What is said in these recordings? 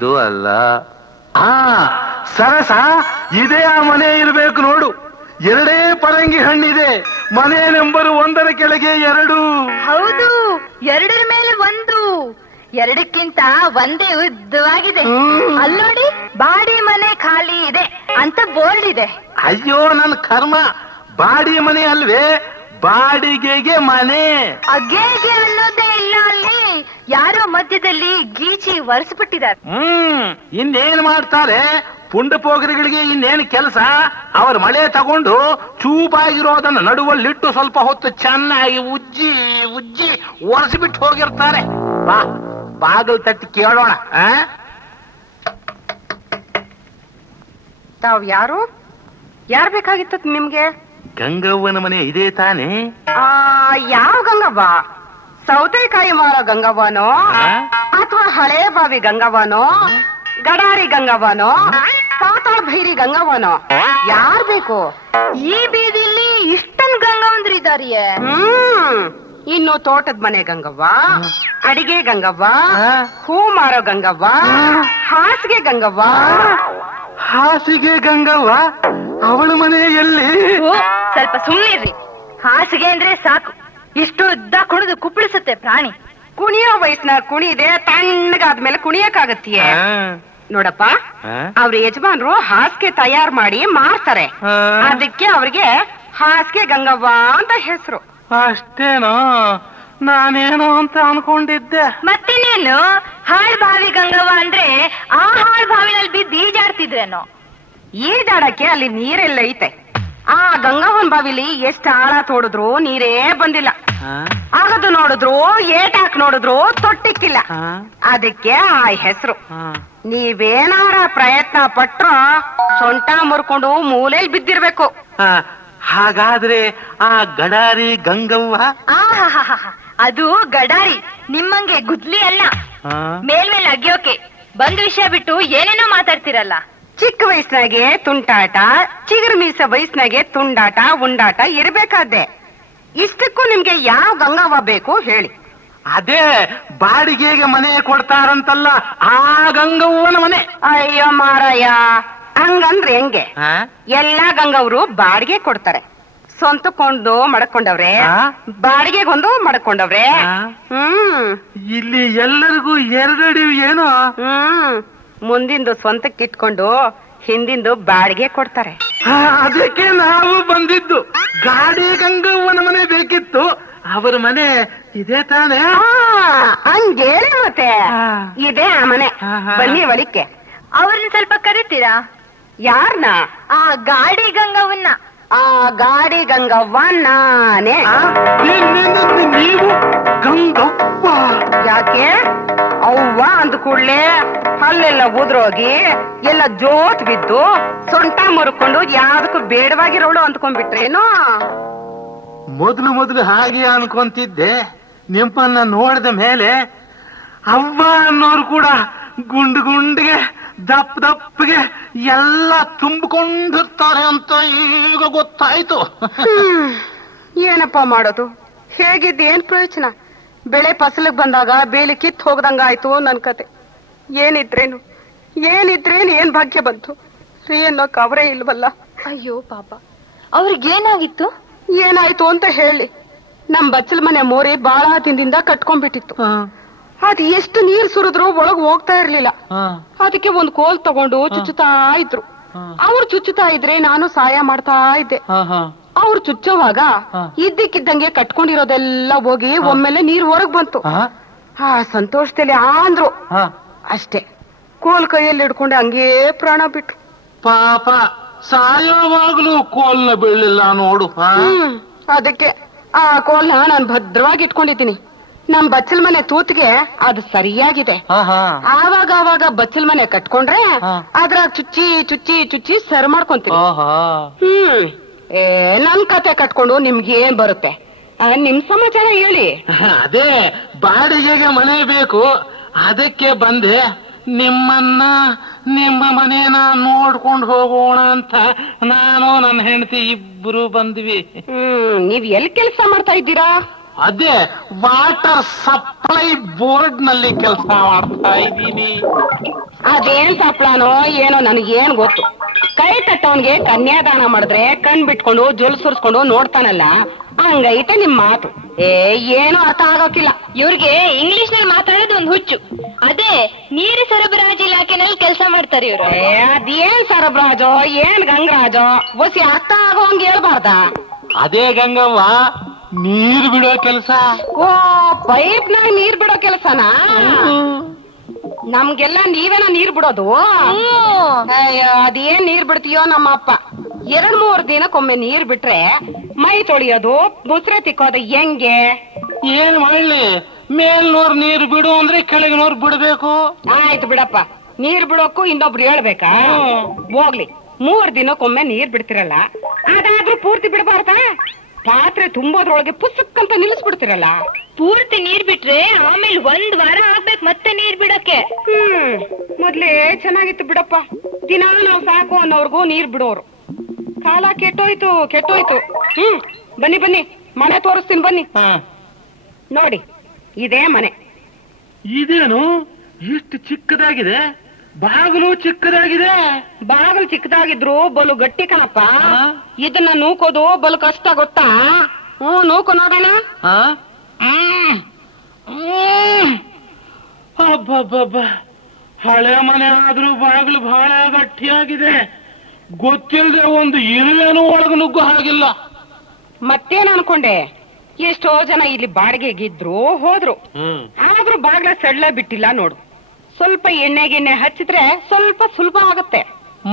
ಇದು ಅಲ್ಲ. ಸರಸ, ಇದೇ ಆ ಮನೆ ಇರ್ಬೇಕು ನೋಡು. ಎರಡೇ ಪರಂಗಿ ಹಣ್ಣಿದೆ. ಮನೆ ನಂಬರ್ 1 ಕೆಳಗೆ 2. ಹೌದು, 2 ಮೇಲೆ 1, 2ಕ್ಕಿಂತ ಒಂದೇ ಉದ್ದವಾಗಿದೆ. ಅಲ್ಲೋಡಿ, ಬಾಡಿ ಮನೆ ಖಾಲಿ ಇದೆ ಅಂತ ಬೋರ್ಡ್ ಇದೆ. ಅಯ್ಯೋ ನನ್ನ ಕರ್ಮ, ಬಾಡಿ ಮನೆ ಅಲ್ವೇ, ಬಾಡಿಗೆಗೆ ಮನೆ. ಅಗೇಗೆ ಅನ್ನೋದೇ ಇಲ್ಲ ಅಲ್ಲಿ. ಯಾರೋ ಮಧ್ಯದಲ್ಲಿ ಗೀಚಿ ಒರೆಸ್ಬಿಟ್ಟಿದ್ದಾರೆ. ಇನ್ನೇನ್ ಮಾಡ್ತಾರೆ? ಪುಂಡ ಪೋಗರಿಗಳಿಗೆ ಇನ್ನೇನು ಕೆಲಸ? ಅವ್ರ ಮಳೆ ತಗೊಂಡು ಚೂಪಾಗಿರೋದನ್ನ ನಡುವಲ್ಲಿಟ್ಟು ಸ್ವಲ್ಪ ಹೊತ್ತು ಚೆನ್ನಾಗಿ ಉಜ್ಜಿ ಉಜ್ಜಿ ಒರೆಸಿಬಿಟ್ಟು ಹೋಗಿರ್ತಾರೆ. ಬಾ, ಬಾಗಿಲು ತಟ್ಟಿ ಕೇಳೋಣ. ತಾವ್ ಯಾರು ಬೇಕಾಗಿತ್ತು ನಿಮ್ಗೆ? ಗಂಗವ್ವನ ಮನೆ ಇದೆ ತಾನೇ? ಯಾವ ಗಂಗವ್ವ? ಸೌತೆಕಾಯಿ ಮಾರೋ ಗಂಗವ್ವನೋ ಅಥವಾ ಹಳೆ ಬಾವಿ ಗಂಗವ್ವನೋ, ಗಡಾರಿ ಗಂಗವ್ವನೋ, ಪಾತಾಳ ಭೈರಿ ಗಂಗವ್ವನೋ? ಯಾರ್ ಬೇಕು? ಈ ಬೀದಿಲಿ ಇಷ್ಟೊಂದು ಗಂಗವಂದ್ರಿದಾರಿಯೇ. ಇನ್ನು ತೋಟದ ಮನೆ ಗಂಗವ್ವ, ಅಡಿಗೆ ಗಂಗವ್ವ, ಹೂ ಮಾರೋ ಗಂಗವ್ವ, ಹಾಸಿಗೆ ಗಂಗವ್ವ. ಹಾಸಿಗೆ ಗಂಗವ್ವ ಅವಳ ಮನೆ ಎಲ್ಲಿ? ಸ್ವಲ್ಪ ಸುಮ್ಮನಿರ್ರಿ. ಹಾಸಿಗೆ ಅಂದ್ರೆ ಸಾಕು, ಇಷ್ಟು ಉದ್ದ ಕುಣಿದು ಕುಪ್ಪಳಿಸುತ್ತೆ ಪ್ರಾಣಿ. ಕುಣಿಯೋ ವಯಸ್ಸಿನ ಕುಣಿದೆ, ತಣ್ಣಗಾದ್ಮೇಲೆ ಕುಣಿಯಕ್ಕಾಗತ್ತೀಯ? ನೋಡಪ್ಪ, ಅವ್ರ ಯಜಮಾನ್ರು ಹಾಸಿಗೆ ತಯಾರು ಮಾಡಿ ಮಾರ್ತಾರೆ. ಅದಕ್ಕೆ ಅವ್ರಿಗೆ ಹಾಸಿಗೆ ಗಂಗವ್ವ ಅಂತ ಹೆಸರು. ಅಷ್ಟೇನೋ? ನಾನೇನೋ ಅಂತ ಅನ್ಕೊಂಡಿದ್ದೆ. ಮತ್ತಿನ್ನೇನು, ಹಾಳ್ ಬಾವಿ ಗಂಗವ್ವ ಅಂದ್ರೆ ಆ ಹಾಳ್ ಬಾವಿನಲ್ಲಿ ಬಿದ್ದು ಈಜಾಡ್ತಿದ್ರೇನೋ. ಈಜಾಡಕ್ಕೆ ಅಲ್ಲಿ ನೀರೆಲ್ಲ ಐತೆ. ಆ ಗಂಗವ್ವನ್ ಬಾವಿಲಿ ಎಷ್ಟ್ ಆಳ ತೋಡಿದ್ರು ನೀರೇ ಬಂದಿಲ್ಲ. ಆಗದು ನೋಡಿದ್ರು, ಏಟಾಕ್ ನೋಡಿದ್ರು ತೊಟ್ಟಿಕ್ಕಿಲ್ಲ. ಅದಕ್ಕೆ ಆ ಹೆಸರು. ನೀವೇನಾರ ಪ್ರಯತ್ನ ಪಟ್ರು ಸೊಂಟ ಮುರ್ಕೊಂಡು ಮೂಲೆಯಲ್ಲಿ ಬಿದ್ದಿರ್ಬೇಕು. ಹಾಗಾದ್ರೆ ಆ ಗಡಾರಿ ಗಂಗವ್ವ? ಅದು ಗಡಾರಿ, ನಿಮ್ಮಂಗೆ ಗುದ್ಲಿ ಅಲ್ಲ. ಮೇಲ್ಮೇಲೆ ಅಗ್ಯೋಕೆ ಬಂದ್ ವಿಷಯ ಬಿಟ್ಟು ಏನೇನೋ ಮಾತಾಡ್ತಿರಲ್ಲ. ಚಿಕ್ಕ ವಯಸ್ಸಿನಾಗೆ ತುಂಟಾಟ, ಚಿಗುರು ಮೀಸ ವಯಸ್ಸಿನಾಗೆ ತುಂಡಾಟ ಉಂಡಾಟ ಇರ್ಬೇಕಾದ್ದೆ. ಇಷ್ಟಕ್ಕೂ ನಿಮ್ಗೆ ಯಾವ ಗಂಗವ್ವ ಬೇಕು ಹೇಳಿ? ಅದೇ ಬಾಡಿಗೆಗೆ ಮನೆ ಕೊಡ್ತಾರಂತಲ್ಲ, ಆ ಗಂಗವ್ವನ ಮನೆ. ಅಯ್ಯೋ ಮಾರಾಯ, ಹಂಗಂದ್ರೆ ಹೆಂಗೆ? ಎಲ್ಲಾ ಗಂಗವ್ರು ಬಾಡಿಗೆ ಕೊಡ್ತಾರೆ. ಸ್ವಂತಕ್ಕೊಂದು ಮಡ್ಕೊಂಡವ್ರೆ, ಬಾಡಿಗೆಗೊಂದು ಮಡ್ಕೊಂಡವ್ರೆ. ಇಲ್ಲಿ ಎಲ್ಲರಿಗೂ 2 ಅಡಿ ಏನೋ. ಮುಂದಿಂದು ಸ್ವಂತಕ್ಕೆ ಇಟ್ಕೊಂಡು ಹಿಂದಿಂದು ಬಾಡಿಗೆ ಕೊಡ್ತಾರೆ. ಅದಕ್ಕೆ ನಾವು ಬಂದಿದ್ದು. ಗಾಡಿ ಗಂಗವ್ವನ ಮನೆ ಬೇಕಿತ್ತು. ಅವರ ಮನೆ ಇದೆ ತಾನೇ? ಹಂಗೇಳಿ ಮತ್ತೆ ಇದೆ ಆ ಮನೆ. ಬನ್ನಿ ಒಳಿಕೆ. ಅವ್ರನ್ನ ಸ್ವಲ್ಪ ಕರಿತೀರಾ? ಯಾರನ್ನ? ಆ ಗಾಡಿ ಗಂಗವ್ವನ್ನ. ಆ ಗಾಡಿ ಗಂಗವ್ವ ನಾನೇ. ನೀವು ಗಂಗವ್ವ? ಯಾಕೆ? ಅವ್ವ ಅಂದ ಕೂಡ್ಲೆ ಅಲ್ಲೆಲ್ಲ ಉದ್ರೋಗಿ ಎಲ್ಲ ಜೋತ್ ಬಿದ್ದು ಸೊಂಟ ಮುರ್ಕೊಂಡು ಯಾವ್ದಕ್ಕೂ ಬೇಡವಾಗಿರೋಳು ಅಂದ್ಕೊಂಡ್ಬಿಟ್ರೇನು? ಮೊದಲು ಹಾಗೆ ಅನ್ಕೊಂತಿದ್ದೆ. ನಿಮ್ಮನ್ನ ನೋಡಿದ ಮೇಲೆ ಅವ್ವ ಅನ್ನೋರು ಕೂಡ ಗುಂಡಿಗೆ ದಪ್ಪಗೆ ಎಲ್ಲ ತುಂಬಿಕೊಂಡಿರ್ತಾರೆ ಅಂತ ಈಗ ಗೊತ್ತಾಯ್ತು. ಏನಪ್ಪ ಮಾಡೋದು? ಹೇಗಿದ್ದೇನ್ ಪ್ರಯೋಜನ? ಬೆಳೆ ಫಸಲಿಗೆ ಬಂದಾಗ ಬೇಲಿ ಕಿತ್ ಹೋಗ್ದಂಗಾಯ್ತು ನನ್ ಕತೆ. ಏನಿದ್ರೇನು ಏನ್ ಭಾಗ್ಯ ಬಂತು? ಅನ್ನೋಕ್ ಅವರೇ ಇಲ್ವಲ್ಲ. ಅಯ್ಯೋ ಪಾಪ, ಅವ್ರಿಗೇನಾಗಿತ್ತು? ಏನಾಯ್ತು ಅಂತ ಹೇಳಿ. ನಮ್ ಬಚ್ಚಲ್ ಮನೆ ಮೋರಿ ಬಾಳ ದಿನದಿಂದ ಕಟ್ಕೊಂಡ್ಬಿಟ್ಟಿತ್ತು. ಅದ್ ಎಷ್ಟು ನೀರ್ ಸುರಿದ್ರು ಒಳಗ್ ಹೋಗ್ತಾ ಇರ್ಲಿಲ್ಲ. ಅದಕ್ಕೆ ಒಂದ್ ಕೋಲ್ ತಗೊಂಡು ಚುಚ್ಚುತ್ತಾ ಇದ್ರು. ಅವ್ರು ಚುಚ್ಚುತ್ತಾ ಇದ್ರೆ ನಾನು ಸಹಾಯ ಮಾಡ್ತಾ ಇದ್ದೆ. ಅವ್ರು ಚುಚ್ಚೋವಾಗ ಇದ್ದಕ್ಕಿದ್ದಂಗೆ ಕಟ್ಕೊಂಡಿರೋದೆಲ್ಲ ಹೋಗಿ ಒಮ್ಮೆಲೆ ನೀರ್ ಹೊರಗ್ ಬಂತು. ಆ ಸಂತೋಷದಲ್ಲಿ ಅಂದ್ರು ಅಷ್ಟೇ. ಕೋಲ್ ಕೈಯಲ್ಲಿ ಹಿಡ್ಕೊಂಡು ಹಂಗೇ ಪ್ರಾಣ ಬಿಟ್ರು. ಪಾಪ, ಸಾಯೋವಾಗ್ಲೂ ಕೋಲ್ನ ಬೀಳಿಲ್ಲ ನೋಡು. ಅದಕ್ಕೆ ಆ ಕೋಲ್ನ ನಾನು ಭದ್ರವಾಗಿ ಇಟ್ಕೊಂಡಿದ್ದೀನಿ. ನಮ್ ಬಚ್ಚಲ್ ಮನೆ ತೂತ್ಗೆ ಅದು ಸರಿಯಾಗಿದೆ. ಆವಾಗ ಬಚ್ಚಲ್ ಮನೆ ಕಟ್ಕೊಂಡ್ರೆ ಅದ್ರ ಚುಚ್ಚಿ ಚುಚ್ಚಿ ಚುಚ್ಚಿ ಸರ್ ಮಾಡ್ಕೊಂತೀನಿ. ನನ್ ಕತೆ ಕಟ್ಕೊಂಡು ನಿಮ್ಗೆ ಏನ್ ಬರುತ್ತೆ? ನಿಮ್ ಸಮಾಚಾರ ಹೇಳಿ. ಅದೇ ಬಾಡಿಗೆಗೆ ಮನೆ ಬೇಕು, ಅದಕ್ಕೆ ಬಂದೆ. ನಿಮ್ಮ ಮನೇನ ನೋಡ್ಕೊಂಡು ಹೋಗೋಣ ಅಂತ ನಾನು ನನ್ನ ಹೆಂಡತಿ ಇಬ್ರು ಬಂದ್ವಿ. ನೀವ್ ಎಲ್ಲಿ ಕೆಲಸ ಮಾಡ್ತಾ ಇದ್ದೀರಾ? ಅದೇ ವಾಟರ್ ಸಪ್ಲೈ ಬೋರ್ಡ್ ನಲ್ಲಿ ಕೆಲಸ ಮಾಡ್ತಾ ಇದ್ದೀನಿ. ಅದೇನ್ ತಪ್ಲಾನೋ ಏನೋ ನನಗೇನ್ ಗೊತ್ತು. ಕೈ ತಟ್ಟವನ್ಗೆ ಕನ್ಯಾದಾನ ಮಾಡಿದ್ರೆ ಕಣ್ ಬಿಟ್ಕೊಂಡು ಜೊಲ್ ಸುರ್ಸ್ಕೊಂಡು ನೋಡ್ತಾನಲ್ಲ, ಹಂಗೈತೆ ನಿಮ್ ಮಾತು. ಏನು ಅರ್ಥ ಆಗೋಕಿಲ್ಲ. ಇವ್ರಿಗೆ ಇಂಗ್ಲಿಷ್ ನಲ್ಲಿ ಮಾತಾಡೋದು ಒಂದು ಹುಚ್ಚು. ಅದೇ ನೀರು ಸರಬರಾಜು ಇಲಾಖೆನಲ್ಲಿ ಕೆಲಸ ಮಾಡ್ತಾರೆ ಇವ್ರು. ಅದೇನ್ ಸರಬರಾಜೋ ಏನ್ ಗಂಗರಾಜೋ ಒಸಿ ಅರ್ಥ ಆಗೋ ಹಂಗ ಹೇಳ್ಬಾರ್ದ. ಅದೇ ಗಂಗವ್ವ, ನೀರು ಬಿಡೋ ಕೆಲಸ. ಓ, ಪೈಪ್ನಾಗ ನೀರ್ ಬಿಡೋ ಕೆಲ್ಸನಾ? ನಮ್ಗೆಲ್ಲ ನೀವೇನ ನೀರ್ ಬಿಡೋದು? ಅಯ್ಯೋ, ಅದೇನ್ ನೀರ್ ಬಿಡ್ತೀಯೋ ನಮ್ಮ ಅಪ್ಪ. 2-3 ದಿನಕ್ಕೊಮ್ಮೆ ನೀರ್ ಬಿಟ್ರೆ ಮೈ ತೊಳಿಯೋದು ಮುಸ್ರೆ ತಿಕ್ಕೋದು ಹೆಂಗೆ? ಏನ್ ಮಾಡ್ಲಿ, ಮೇಲ್ನೋರ್ ನೀರು ಬಿಡು ಅಂದ್ರೆ ಕೆಳಗಿನೋರ್ ಬಿಡ್ಬೇಕು. ಆಯ್ತು ಬಿಡಪ್ಪ, ನೀರ್ ಬಿಡೋಕು ಇನ್ನೊಬ್ರು ಹೇಳ್ಬೇಕಾ? ಹೋಗ್ಲಿ, 3 ದಿನಕ್ಕೊಮ್ಮೆ ನೀರ್ ಬಿಡ್ತಿರಲ್ಲ, ಅದಾದ್ರೂ ಪೂರ್ತಿ ಬಿಡಬಾರ್ದ? ಪಾತ್ರೆ ತುಂಬೋದ್ರೊಳಗೆ ಪುಸ್ತಕಂತ ನಿಲ್ಲಿಸ್ಬಿಡ್ತಿರಲ್ಲ. ಪೂರ್ತಿ ನೀರ್ ಬಿಟ್ರೆ ಆಮೇಲೆ 1 ವಾರ ಆಗ್ಬೇಕು ಮತ್ತೆ ನೀರ್ ಬಿಡಕ್ಕೆ. ಮೊದ್ಲೇ ಚೆನ್ನಾಗಿತ್ತು ಬಿಡಪ್ಪ. ದಿನಾ ನಾವ್ ಸಾಕು ಅನ್ನೋರ್ಗೂ ನೀರ್ ಬಿಡೋರು. ಕಾಲ ಕೆಟ್ಟೋಯ್ತು. ಬನ್ನಿ ಬನ್ನಿ, ಮನೆ ತೋರಿಸ್ತೀನಿ ಬನ್ನಿ. ನೋಡಿ, ಇದೇ ಮನೆ. ಇದೇನು ಇಷ್ಟು ಚಿಕ್ಕದಾಗಿದೆ, ಬಾಗಿಲು ಚಿಕ್ಕದಾಗಿದೆ. ಬಾಗಿಲು ಚಿಕ್ಕದಾಗಿದ್ರು ಬಲು ಗಟ್ಟಿ ಕಣಪ್ಪ. ಇದನ್ನ ನೂಕೋದು ಬಲು ಕಷ್ಟ ಗೊತ್ತಾ? ನೂಕು ನೋಡೋಣ. ಅಬ್ಬಬ್ಬಬ್ಬ, ಹಳೆ ಮನೆ ಆದ್ರೂ ಬಾಗಿಲು ಬಹಳ ಗಟ್ಟಿಯಾಗಿದೆ. ಗೊತ್ತಿಲ್ಲದೆ ಒಂದು ಇರುವೆನೂ ಒಳಗೆ ನುಗ್ಗು ಹಾಗಿಲ್ಲ. ಮತ್ತೇನ್ ಅನ್ಕೊಂಡೆ? ಎಷ್ಟೋ ಜನ ಇಲ್ಲಿ ಬಾಡಿಗೆಗಿದ್ರು ಹೋದ್ರು, ಆದ್ರೂ ಬಾಗ್ಲ ಸಡ್ಲ ಬಿಟ್ಟಿಲ್ಲ ನೋಡು. ಸ್ವಲ್ಪ ಎಣ್ಣೆ ಹಚ್ಚಿದ್ರೆ ಸ್ವಲ್ಪ ಸುಲಭ ಆಗುತ್ತೆ.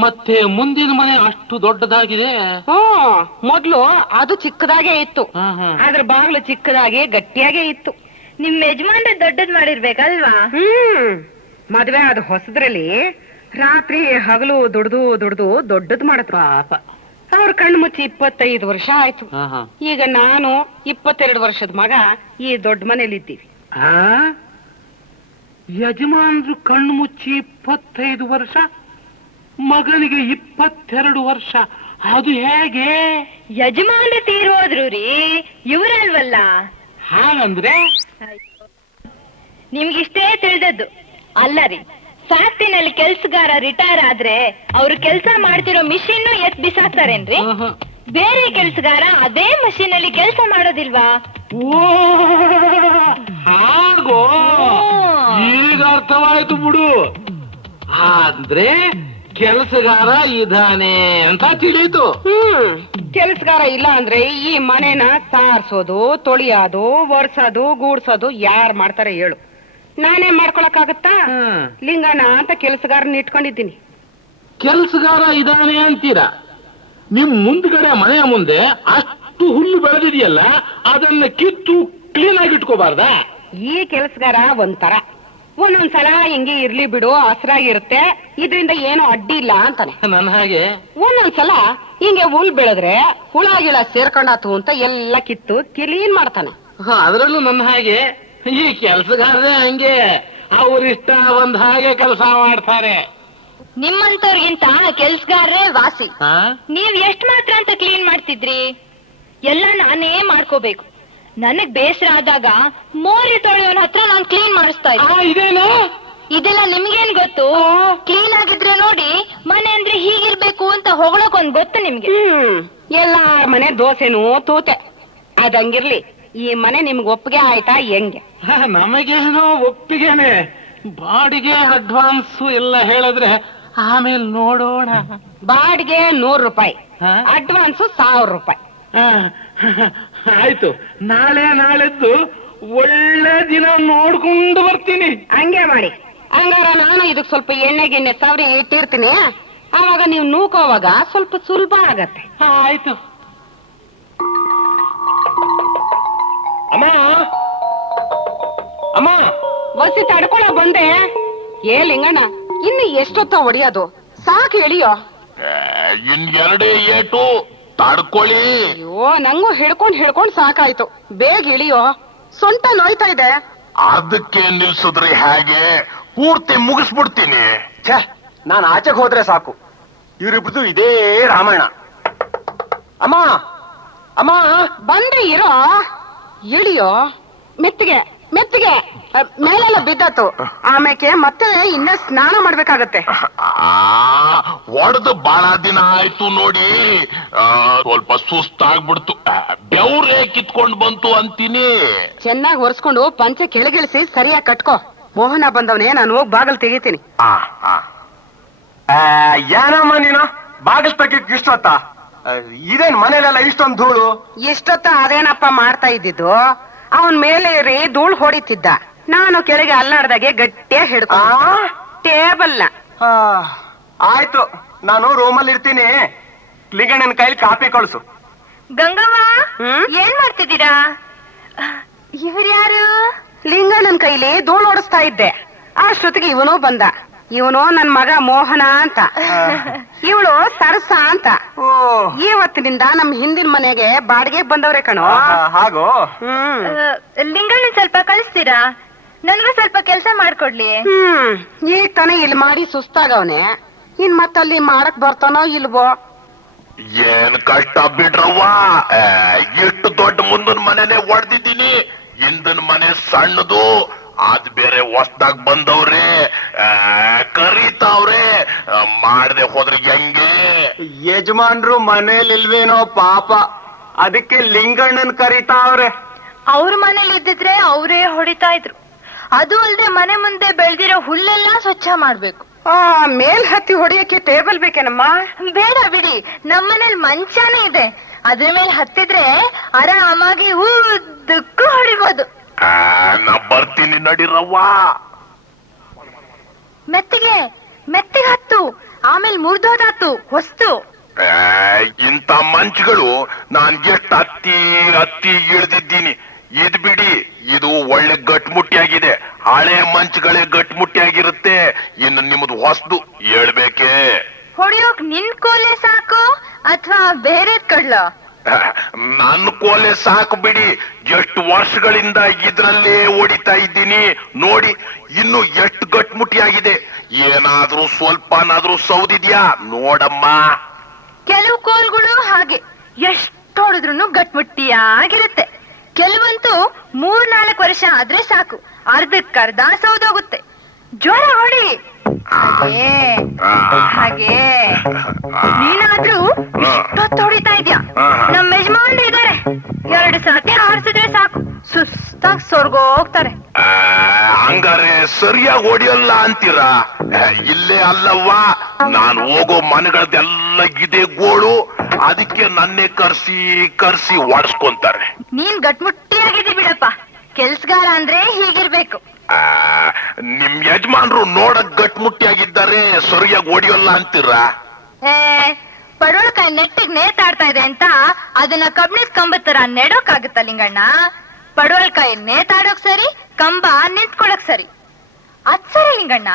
ಮತ್ತೆ ಮುಂದಿನ ಮನೆ ಅಷ್ಟು ದೊಡ್ಡದಾಗಿದೆ. ಮೊದ್ಲು ಅದು ಚಿಕ್ಕದಾಗೆ ಇತ್ತು, ಆದ್ರೆ ಬಾಗ್ಲು ಚಿಕ್ಕದಾಗೆ ಗಟ್ಟಿಯಾಗೆ ಇತ್ತು. ನಿಮ್ ಯಜಮಾನ್ರೆ ದೊಡ್ಡದ್ ಮಾಡಿರ್ಬೇಕಲ್ವಾ? ಮದ್ವೆ ಅದು ಹೊಸದ್ರಲ್ಲಿ ರಾತ್ರಿ ಹಗಲು ದುಡ್ದು ದೊಡ್ಡದ್ ಮಾಡಿದ್ರು. ಅವ್ರ ಕಣ್ಣು ಮುಚ್ಚಿ 25 ವರ್ಷ ಆಯ್ತು. ಈಗ ನಾನು 22 ವರ್ಷದ ಮಗ ಈ ದೊಡ್ಡ ಮನೇಲಿ ಇದ್ದೀವಿ. ಯಜಮಾನ್ರು ಕಣ್ಣು ಮುಚ್ಚಿ 25 ವರ್ಷ, ಮಗನಿಗೆ 22 ವರ್ಷ. ಅದು ಹೇಗೆ? ಯಜಮಾನ್ರೆ ತೀರೋದ್ರು ರೀ, ಇವ್ರಲ್ವಲ್ಲ. ಹಾಗಂದ್ರೆ ನಿಮ್ಗಿಷ್ಟೇ ತಿಳಿದದ್ದು ಅಲ್ಲ ರೀ. ಫ್ಯಾಕ್ಟ್ರಿನಲ್ಲಿ ಕೆಲ್ಸಗಾರ ರಿಟೈರ್ ಆದ್ರೆ ಅವ್ರು ಕೆಲ್ಸ ಮಾಡ್ತಿರೋ ಮಿಷಿನ್ ಎತ್ ಬಿಸಾಕ್ತಾರೇನ್ರಿ? ಬೇರೆ ಕೆಲ್ಸಗಾರ ಅದೇ ಮಷೀನ್ ಅಲ್ಲಿ ಕೆಲ್ಸ ಮಾಡೋದಿಲ್ವಾ? ಹಾಗೋ, ಈಗ ಅರ್ಥವಾಯ್ತು ಬಿಡು. ಆದ್ರೆ ಕೆಲಸಗಾರ ಇದಾನೆ ಅಂತ ತಿಳಿಯಿತು. ಕೆಲ್ಸಗಾರ ಇಲ್ಲ ಅಂದ್ರೆ ಈ ಮನೆನ ಸಾರ್ಸೋದು, ತೊಳಿಯೋದು, ಒರ್ಸೋದು, ಗೂಡ್ಸೋದು ಯಾರು ಮಾಡ್ತಾರೆ ಹೇಳು? ನಾನೇ ಮಾಡ್ಕೊಳಕ್ಕಾಗತ್ತಾ? ಲಿಂಗಣ್ಣ ಅಂತ ಕೆಲ್ಸಗಾರನ ಇಟ್ಕೊಂಡಿದ್ದೀನಿ. ಕೆಲಸಗಾರ ಇದಾನೆ ಅಂತೀರಾ? ನಿಮ್ ಮುಂದ್ಗಡೆ ಮನೆಯ ಮುಂದೆ ಅಷ್ಟು ಹುಲ್ಲು ಬೆಳೆದಿದೆಯಲ್ಲ, ಅದನ್ನ ಕಿತ್ತು ಕ್ಲೀನ್ ಆಗಿ ಇಟ್ಕೋಬಾರ್ದ? ಈ ಕೆಲ್ಸಗಾರ ಒಂಥರ, ಒಂದೊಂದ್ಸಲ ಹಿಂಗೆ ಇರ್ಲಿ ಬಿಡು, ಹಸ್ರಾಗಿರುತ್ತೆ, ಇದರಿಂದ ಏನು ಅಡ್ಡಿ ಇಲ್ಲ ಅಂತಾನೆ. ನನ್ನ ಹಾಗೆ ಒಂದೊಂದ್ಸಲ ಹಿಂಗೆ ಹುಲ್ ಬೆಳೆದ್ರೆ ಹುಳ ಗಿಳ ಸೇರ್ಕೊಂಡಾತು ಅಂತ ಎಲ್ಲ ಕಿತ್ತು ಕ್ಲೀನ್ ಮಾಡ್ತಾನೆ. ಅದರಲ್ಲೂ ನನ್ನ ಹಾಗೆ ಈ ಕೆಲ್ಸಗಾರರೇ ಹಂಗೆ, ಅವ್ರಿಷ್ಟ ಒಂದ್ ಹಾಗೆ ಕೆಲಸ ಮಾಡ್ತಾರೆ. ನಿಮ್ಮಂತವ್ರಿಗಿಂತ ಕೆಲ್ಸಗಾರರೇ ವಾಸಿ. ನೀವ್ ಎಷ್ಟ್ ಮಾತ್ರ ಅಂತ ಕ್ಲೀನ್ ಮಾಡ್ತಿದ್ರಿ? ಎಲ್ಲ ನಾನೇ ಮಾಡ್ಕೋಬೇಕು. ನನಗ್ ಬೇಸರ ಆದಾಗ ಮೋರಿ ತೊಳೆಯೋನ್ ಹತ್ರ ನಾನ್ ಕ್ಲೀನ್ ಮಾಡಿಸ್ತಾ ಇದೇನು? ಇದೆಲ್ಲ ನಿಮ್ಗೇನ್ ಗೊತ್ತು? ಕ್ಲೀನ್ ಆಗಿದ್ರೆ ನೋಡಿ, ಮನೆ ಅಂದ್ರೆ ಹೀಗಿರ್ಬೇಕು ಅಂತ ಹೊಗಳಕ್ ಒಂದ್ ಗೊತ್ತು ನಿಮ್ಗೆ? ಎಲ್ಲಾರ ಮನೆ ದೋಸೆನೂ ತೂತೆ. ಅದಂಗಿರ್ಲಿ, ಈ ಮನೆ ನಿಮ್ಗೆ ಒಪ್ಪಿಗೆ ಆಯ್ತಾ ಹೆಂಗೆ? ನಮಗೇನೋ ಒಪ್ಪಿಗೆನೆ. ಬಾಡಿಗೆ ಅಡ್ವಾನ್ಸ್ ಎಲ್ಲ ಹೇಳಿದ್ರೆ ಆಮೇಲೆ ನೋಡೋಣ. ಬಾಡಿಗೆ 100 ರೂಪಾಯಿ, ಅಡ್ವಾನ್ಸ್ 1000 ರೂಪಾಯಿ. ಆಯ್ತು, ನಾಳೆದ್ದು ಒಳ್ಳೆ ದಿನ ನೋಡ್ಕೊಂಡು ಬರ್ತೀನಿ. ಹಂಗೆ ಮಾಡಿ. ಹಂಗಾರ ನಾನು ಇದಕ್ ಸ್ವಲ್ಪ ಎಣ್ಣೆ ಸವರಿ ಇಟ್ಟಿರ್ತೀನಿ, ಆವಾಗ ನೀವು ನೂಕೋವಾಗ ಸ್ವಲ್ಪ ಸುಲಭ ಆಗತ್ತೆ. ಆಯ್ತು. ಅಮ್ಮ, ಬಸ್ಸಿ ತಡ್ಕೊಳ ಬಂದೆ. ಲಿಂಗಣ್ಣ, ಇನ್ನು ಎಷ್ಟೊತ್ತ ಹೊಡಿಯೋದು? ಸಾಕು ಎಳಿಯೋ. ಇನ್ನೆರಡೇ ಏಟು ತಡ್ಕೊಳ್ಳಿ. ಅಯ್ಯೋ, ನಂಗೂ ಹಿಡ್ಕೊಂಡ್ ಸಾಕಾಯ್ತು. ಬೇಗ ಇಳಿಯೋ, ಸೊಂಟ ನೋಯ್ತಾ ಇದೆ. ಅದಕ್ಕೆ ನಿಲ್ಸುದ್ರಿ ಹೇಗೆ? ಪೂರ್ತಿ ಮುಗಿಸ್ಬಿಡ್ತೀನಿ. ನಾನು ಆಚೆಗೆ ಹೋದ್ರೆ ಸಾಕು, ಇವರಿಬ್ರದು ಇದೇ ರಾಮಾಯಣ. ಅಮ್ಮ, ಬಂದೆ ಇರೋ. ಇಳಿಯೋ ಮೆತ್ತಿಗೆ ಮೆತ್ತಿಗೆ ಮೇಲೆಲ್ಲ ಬಿದ್ದತ್ತು ಆಮೇಲೆ ಮತ್ತೆ ಇನ್ನ ಸ್ನಾನ ಮಾಡ್ಬೇಕಾಗತ್ತೆ. ಹೊಡೆದು ಬಹಳ ದಿನ ಆಯ್ತು ನೋಡಿ, ಸ್ವಲ್ಪ ಸುಸ್ತಾಗ್ಬಿಡ್ತು, ಬೆವ್ರೇ ಕಿತ್ಕೊಂಡ್ ಬಂತು ಅಂತೀನಿ. ಚೆನ್ನಾಗಿ ಒರೆಸ್ಕೊಂಡು ಪಂಚೆ ಕೆಳಗಿಳಿಸಿ ಸರಿಯಾಗಿ ಕಟ್ಕೋ. ಮೋಹನ ಬಂದವನೇ, ನಾನು ಹೋಗಿ ಬಾಗಲ್ ತೆಗಿತೀನಿ. ಏನಮ್ಮ ನೀನು ಬಾಗಿಲ್ ತೆಗಿಕ್ ಇಷ್ಟೊತ್ತ? ಇದೇನ್ ಮನೇಲೆಲ್ಲ ಇಷ್ಟೊಂದು ಧೂಳು? ಇಷ್ಟೊತ್ತ ಅದೇನಪ್ಪ ಮಾಡ್ತಾ ಇದ್ದಿದ್ದು? ಅವನ್ ಮೇಲೆ ಏರಿ ಧೂಳ್ ಹೊಡಿತಿದ್ದ, ನಾನು ಕೆಳಗೆ ಅಲ್ಲಾಡ್ದಾಗೆ ಗಟ್ಟಿಯಾಗಿ ಹಿಡ್ಕೊ ಟೇಬಲ್ನ. ಆಯ್ತು, ನಾನು ರೂಮಲ್ಲಿ ಇರ್ತೀನಿ. ಲಿಂಗಣ್ಣನ ಕೈಲಿ ಕಾಪಿ ಕಳ್ಸು. ಗಂಗವ್ವ, ಏನ್ ಮಾಡ್ತಿದ್ದೀರಾ? ಇವ್ರ್ಯಾರು? ಲಿಂಗಣ್ಣನ ಕೈಲಿ ಧೂಳ್ ಓಡಿಸ್ತಾ ಇದ್ದೆ, ಅಷ್ಟೊತ್ತಿಗೆ ಇವನು ಬಂದ. ಇವನು ನನ್ ಮಗ ಮೋಹನ ಅಂತ, ಇವಳು ಸರಸ ಅಂತ. ಇವತ್ತಿನಿಂದ ನಮ್ ಹಿಂದಿನ ಮನೆಗೆ ಬಾಡಿಗೆ ಬಂದವ್ರೆ ಕಣೋ. ಹಾಗೋ? ಲಿಂಗಣ್ಣ ಸ್ವಲ್ಪ ಕಳಿಸ್ತೀರಾ? ನನ್ಗೂ ಸ್ವಲ್ಪ ಕೆಲ್ಸ ಮಾಡ್ಕೊಡ್ಲಿ. ಈಗ ತಾನೇ ಇಲ್ಲಿ ಮಾಡಿ ಸುಸ್ತಾಗವನೆ, ಇನ್ ಮತ್ತಲ್ಲಿ ಮಾಡಕ್ ಬರ್ತಾನೋ ಇಲ್ವೋ? ಏನ್ ಕಷ್ಟ ಬಿಡ್ರವ್ವ, ಎಷ್ಟು ದೊಡ್ಡ ಮುಂದಿನ ಮನೆನೇ ಹೊಡೆದಿದ್ದೀನಿ, ಹಿಂದಿನ ಮನೆ ಸಣ್ಣದು, ಅದ್ ಬೇರೆ ಹೊಸ್ದಾಗ್ ಬಂದವ್ರೆ, ಕರೀತಾವ್ರೆ, ಮಾಡದೆ ಹೋದ್ರೆ ಹೆಂಗೆ? ಯಜಮಾನ್ರು ಮನೇಲಿ ಇಲ್ವೇನೋ ಪಾಪ, ಅದಕ್ಕೆ ಲಿಂಗಣ್ಣನ್ ಕರೀತಾವ್ರೆ. ಅವ್ರ ಮನೇಲಿ ಇದ್ದಿದ್ರೆ ಅವರೇ ಹೊಡಿತಾ ಇದ್ರು. ಅದು ಅಲ್ಲದೆ ಮನೆ ಮುಂದೆ ಬೆಳೆದಿರೋ ಹುಲ್ಲೆಲ್ಲ ಸ್ವಚ್ಛ ಮಾಡ್ಬೇಕು. ಮೇಲ್ ಹತ್ತಿ ಹೊಡಿಯಕ್ಕೆ ಟೇಬಲ್ ಬೇಕೇನಮ್ಮ? ಬೇಡ ಬಿಡಿ, ನಮ್ಮನೇಲಿ ಮಂಚಾನೇ ಇದೆ, ಅದ್ರ ಮೇಲೆ ಹತ್ತಿದ್ರೆ ಆರಾಮಾಗಿ ಉದ್ದಕ್ಕೂ ಹೊಡಿಬೋದು. ನಾ ಬರ್ತೀನಿ ನಡಿರವ್ವ. ಮೆತ್ತಿಗೆ ಮೆತ್ತಿಗೆ ಹತ್ತು, ಆಮೇಲೆ ಮುರಿದೋದಾತು ಹೊಸ್ತು. ಇಂಥ ಮಂಚುಗಳು ನಾನ್ ಎಷ್ಟು ಹತ್ತಿ ಇಳಿದಿದ್ದೀನಿ. ಇದ್ ಬಿಡಿ, ಇದು ಒಳ್ಳೆ ಗಟ್ಮುಟ್ಟಿಯಾಗಿದೆ. ಹಳೆ ಮಂಚುಗಳೇ ಗಟ್ಮುಟ್ಟಿಯಾಗಿರುತ್ತೆ, ಇನ್ನು ನಿಮ್ದು ಹೊಸ್ದು ಹೇಳ್ಬೇಕೆ? ಹೊಡಿಯೋಕ್ ನಿನ್ ಕೋಲೆ ಸಾಕು ಅಥವಾ ಬೇರೆ ಕಡ್ಲೋ? ನನ್ನ ಕೋಲೆ ಸಾಕು ಬಿಡಿ, ಎಷ್ಟು ವರ್ಷಗಳಿಂದ ಇದ್ರಲ್ಲೇ ಹೊಡಿತಾ ಇದ್ದೀನಿ ನೋಡಿ, ಇನ್ನು ಎಷ್ಟು ಗಟ್ಮುಟ್ಟಿಯಾಗಿದೆ. ಏನಾದ್ರೂ ಸ್ವಲ್ಪನಾದ್ರೂ ಸೌದಿದ್ಯಾ ನೋಡಮ್ಮ. ಕೆಲವು ಕೋಲ್ಗಳು ಹಾಗೆ ಎಷ್ಟು ಹೊಡೆದ್ರು ಗಟ್ಮುಟ್ಟಿಯಾಗಿರುತ್ತೆ, ಕೆಲವಂತೂ 3-4 ವರ್ಷ ಆದ್ರೆ ಸಾಕು, ಅರ್ಧಕ್ಕರ್ಧ ಸೌದೋಗುತ್ತೆ. ಜ್ವರ ಹೊಡಿ, ಹಾಗೆ ನೀನಾದ್ರೂ ಇಷ್ಟೊತ್ತು ಹೊಡಿತಾ ಇದ್ಯಾ? ನಮ್ಮ ಯಜಮಾನ್ರು ಇದಾರೆ, 2 ಸತಿ ಹಾರಿಸಿದ್ರೆ ಸಾಕು, ಸುಸ್ತಾಗಿ ಸೊರ್ಗೋಗ್ತಾರೆ. ಹಂಗಾರೆ ಸರಿಯಾಗಿ ಹೊಡಿಯಲ್ಲ ಅಂತೀರಾ? ಇಲ್ಲೇ ಅಲ್ಲವ್ವಾ, ನಾನು ಹೋಗೋ ಮನೆಗಳದೆಲ್ಲ ಇದೇ ಗೋಳು, ಅದಕ್ಕೆ ನನ್ನೇ ಕರ್ಸಿ ಒಡ್ಸ್ಕೊಂತಾರೆ. ನೀನ್ ಗಟ್ಮುಟ್ಟಿಯಾಗಿದ್ದಿ ಬಿಡಪ್ಪ, ಕೆಲ್ಸಗಾರ ಅಂದ್ರೆ ಹೀಗಿರ್ಬೇಕು. ನಿಮ್ ಯಜಮಾನ್ರು ನೋಡಕ್ ಗಟ್ಮುಟ್ಟಿಯಾಗಿದ್ದಾರೆ, ಸರಿಯಾಗಿ ಹೊಡಿಯಲ್ಲ ಅಂತೀರಾ? ಪಡವಳಕಾಯಿ ನೆಟ್ಟಿಗೆ ನೇತಾಡ್ತಾ ಇದೆ ಅಂತ ಅದನ್ನ ಕಬ್ಬಿಣದ ಕಂಬದ ತರ ನೆಡೋಕಾಗುತ್ತ ಲಿಂಗಣ್ಣ? ಪಡವಳಕಾಯಿ ನೇತಾಡೋಕ್ ಸರಿ, ಕಂಬ ನಿಂತ್ಕೊಳಕ್ ಸರಿ. ಅದ್ ಸರಿ ಲಿಂಗಣ್ಣ,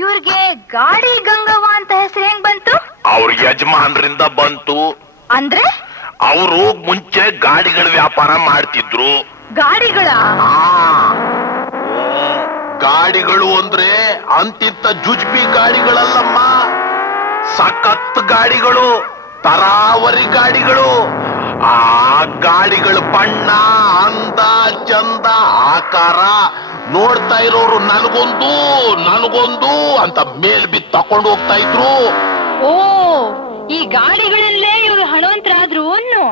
ಇವ್ರಿಗೆ ಗಾಡಿ ಗಂಗವ್ವ ಅಂತ ಹೆಸರು ಹೆಂಗ್ ಬಂತು? ಅವ್ರ ಯಜಮಾನ್ರಿಂದ ಬಂತು. ಅಂದ್ರೆ ಅವರು ಮುಂಚೆ ಗಾಡಿಗಳ ವ್ಯಾಪಾರ ಮಾಡ್ತಿದ್ರು. ಗಾಡಿಗಳ? ಗಾಡಿಗಳು ಅಂದ್ರೆ ಅಂತಿಂತ ಜುಜ್ಬಿ ಗಾಡಿಗಳಲ್ಲಮ್ಮ, ಸಖತ್ ಗಾಡಿಗಳು, ತರಾವರಿ ಗಾಡಿಗಳು. ಆ ಗಾಡಿಗಳ ಬಣ್ಣ, ಅಂದ, ಚಂದ, ಆಕಾರ ನೋಡ್ತಾ ಇರೋರು ನನಗೊಂದು ಅಂತ ಮೇಲ್ ಬಿದ್ದು ತಕೊಂಡು ಹೋಗ್ತಾ ಇದ್ರು. ಓ, ಈ ಗಾಡಿಗಳಲ್ಲೇ ಇವರು ಹಣವಂತರಾದ್ರು ಅನ್ನು?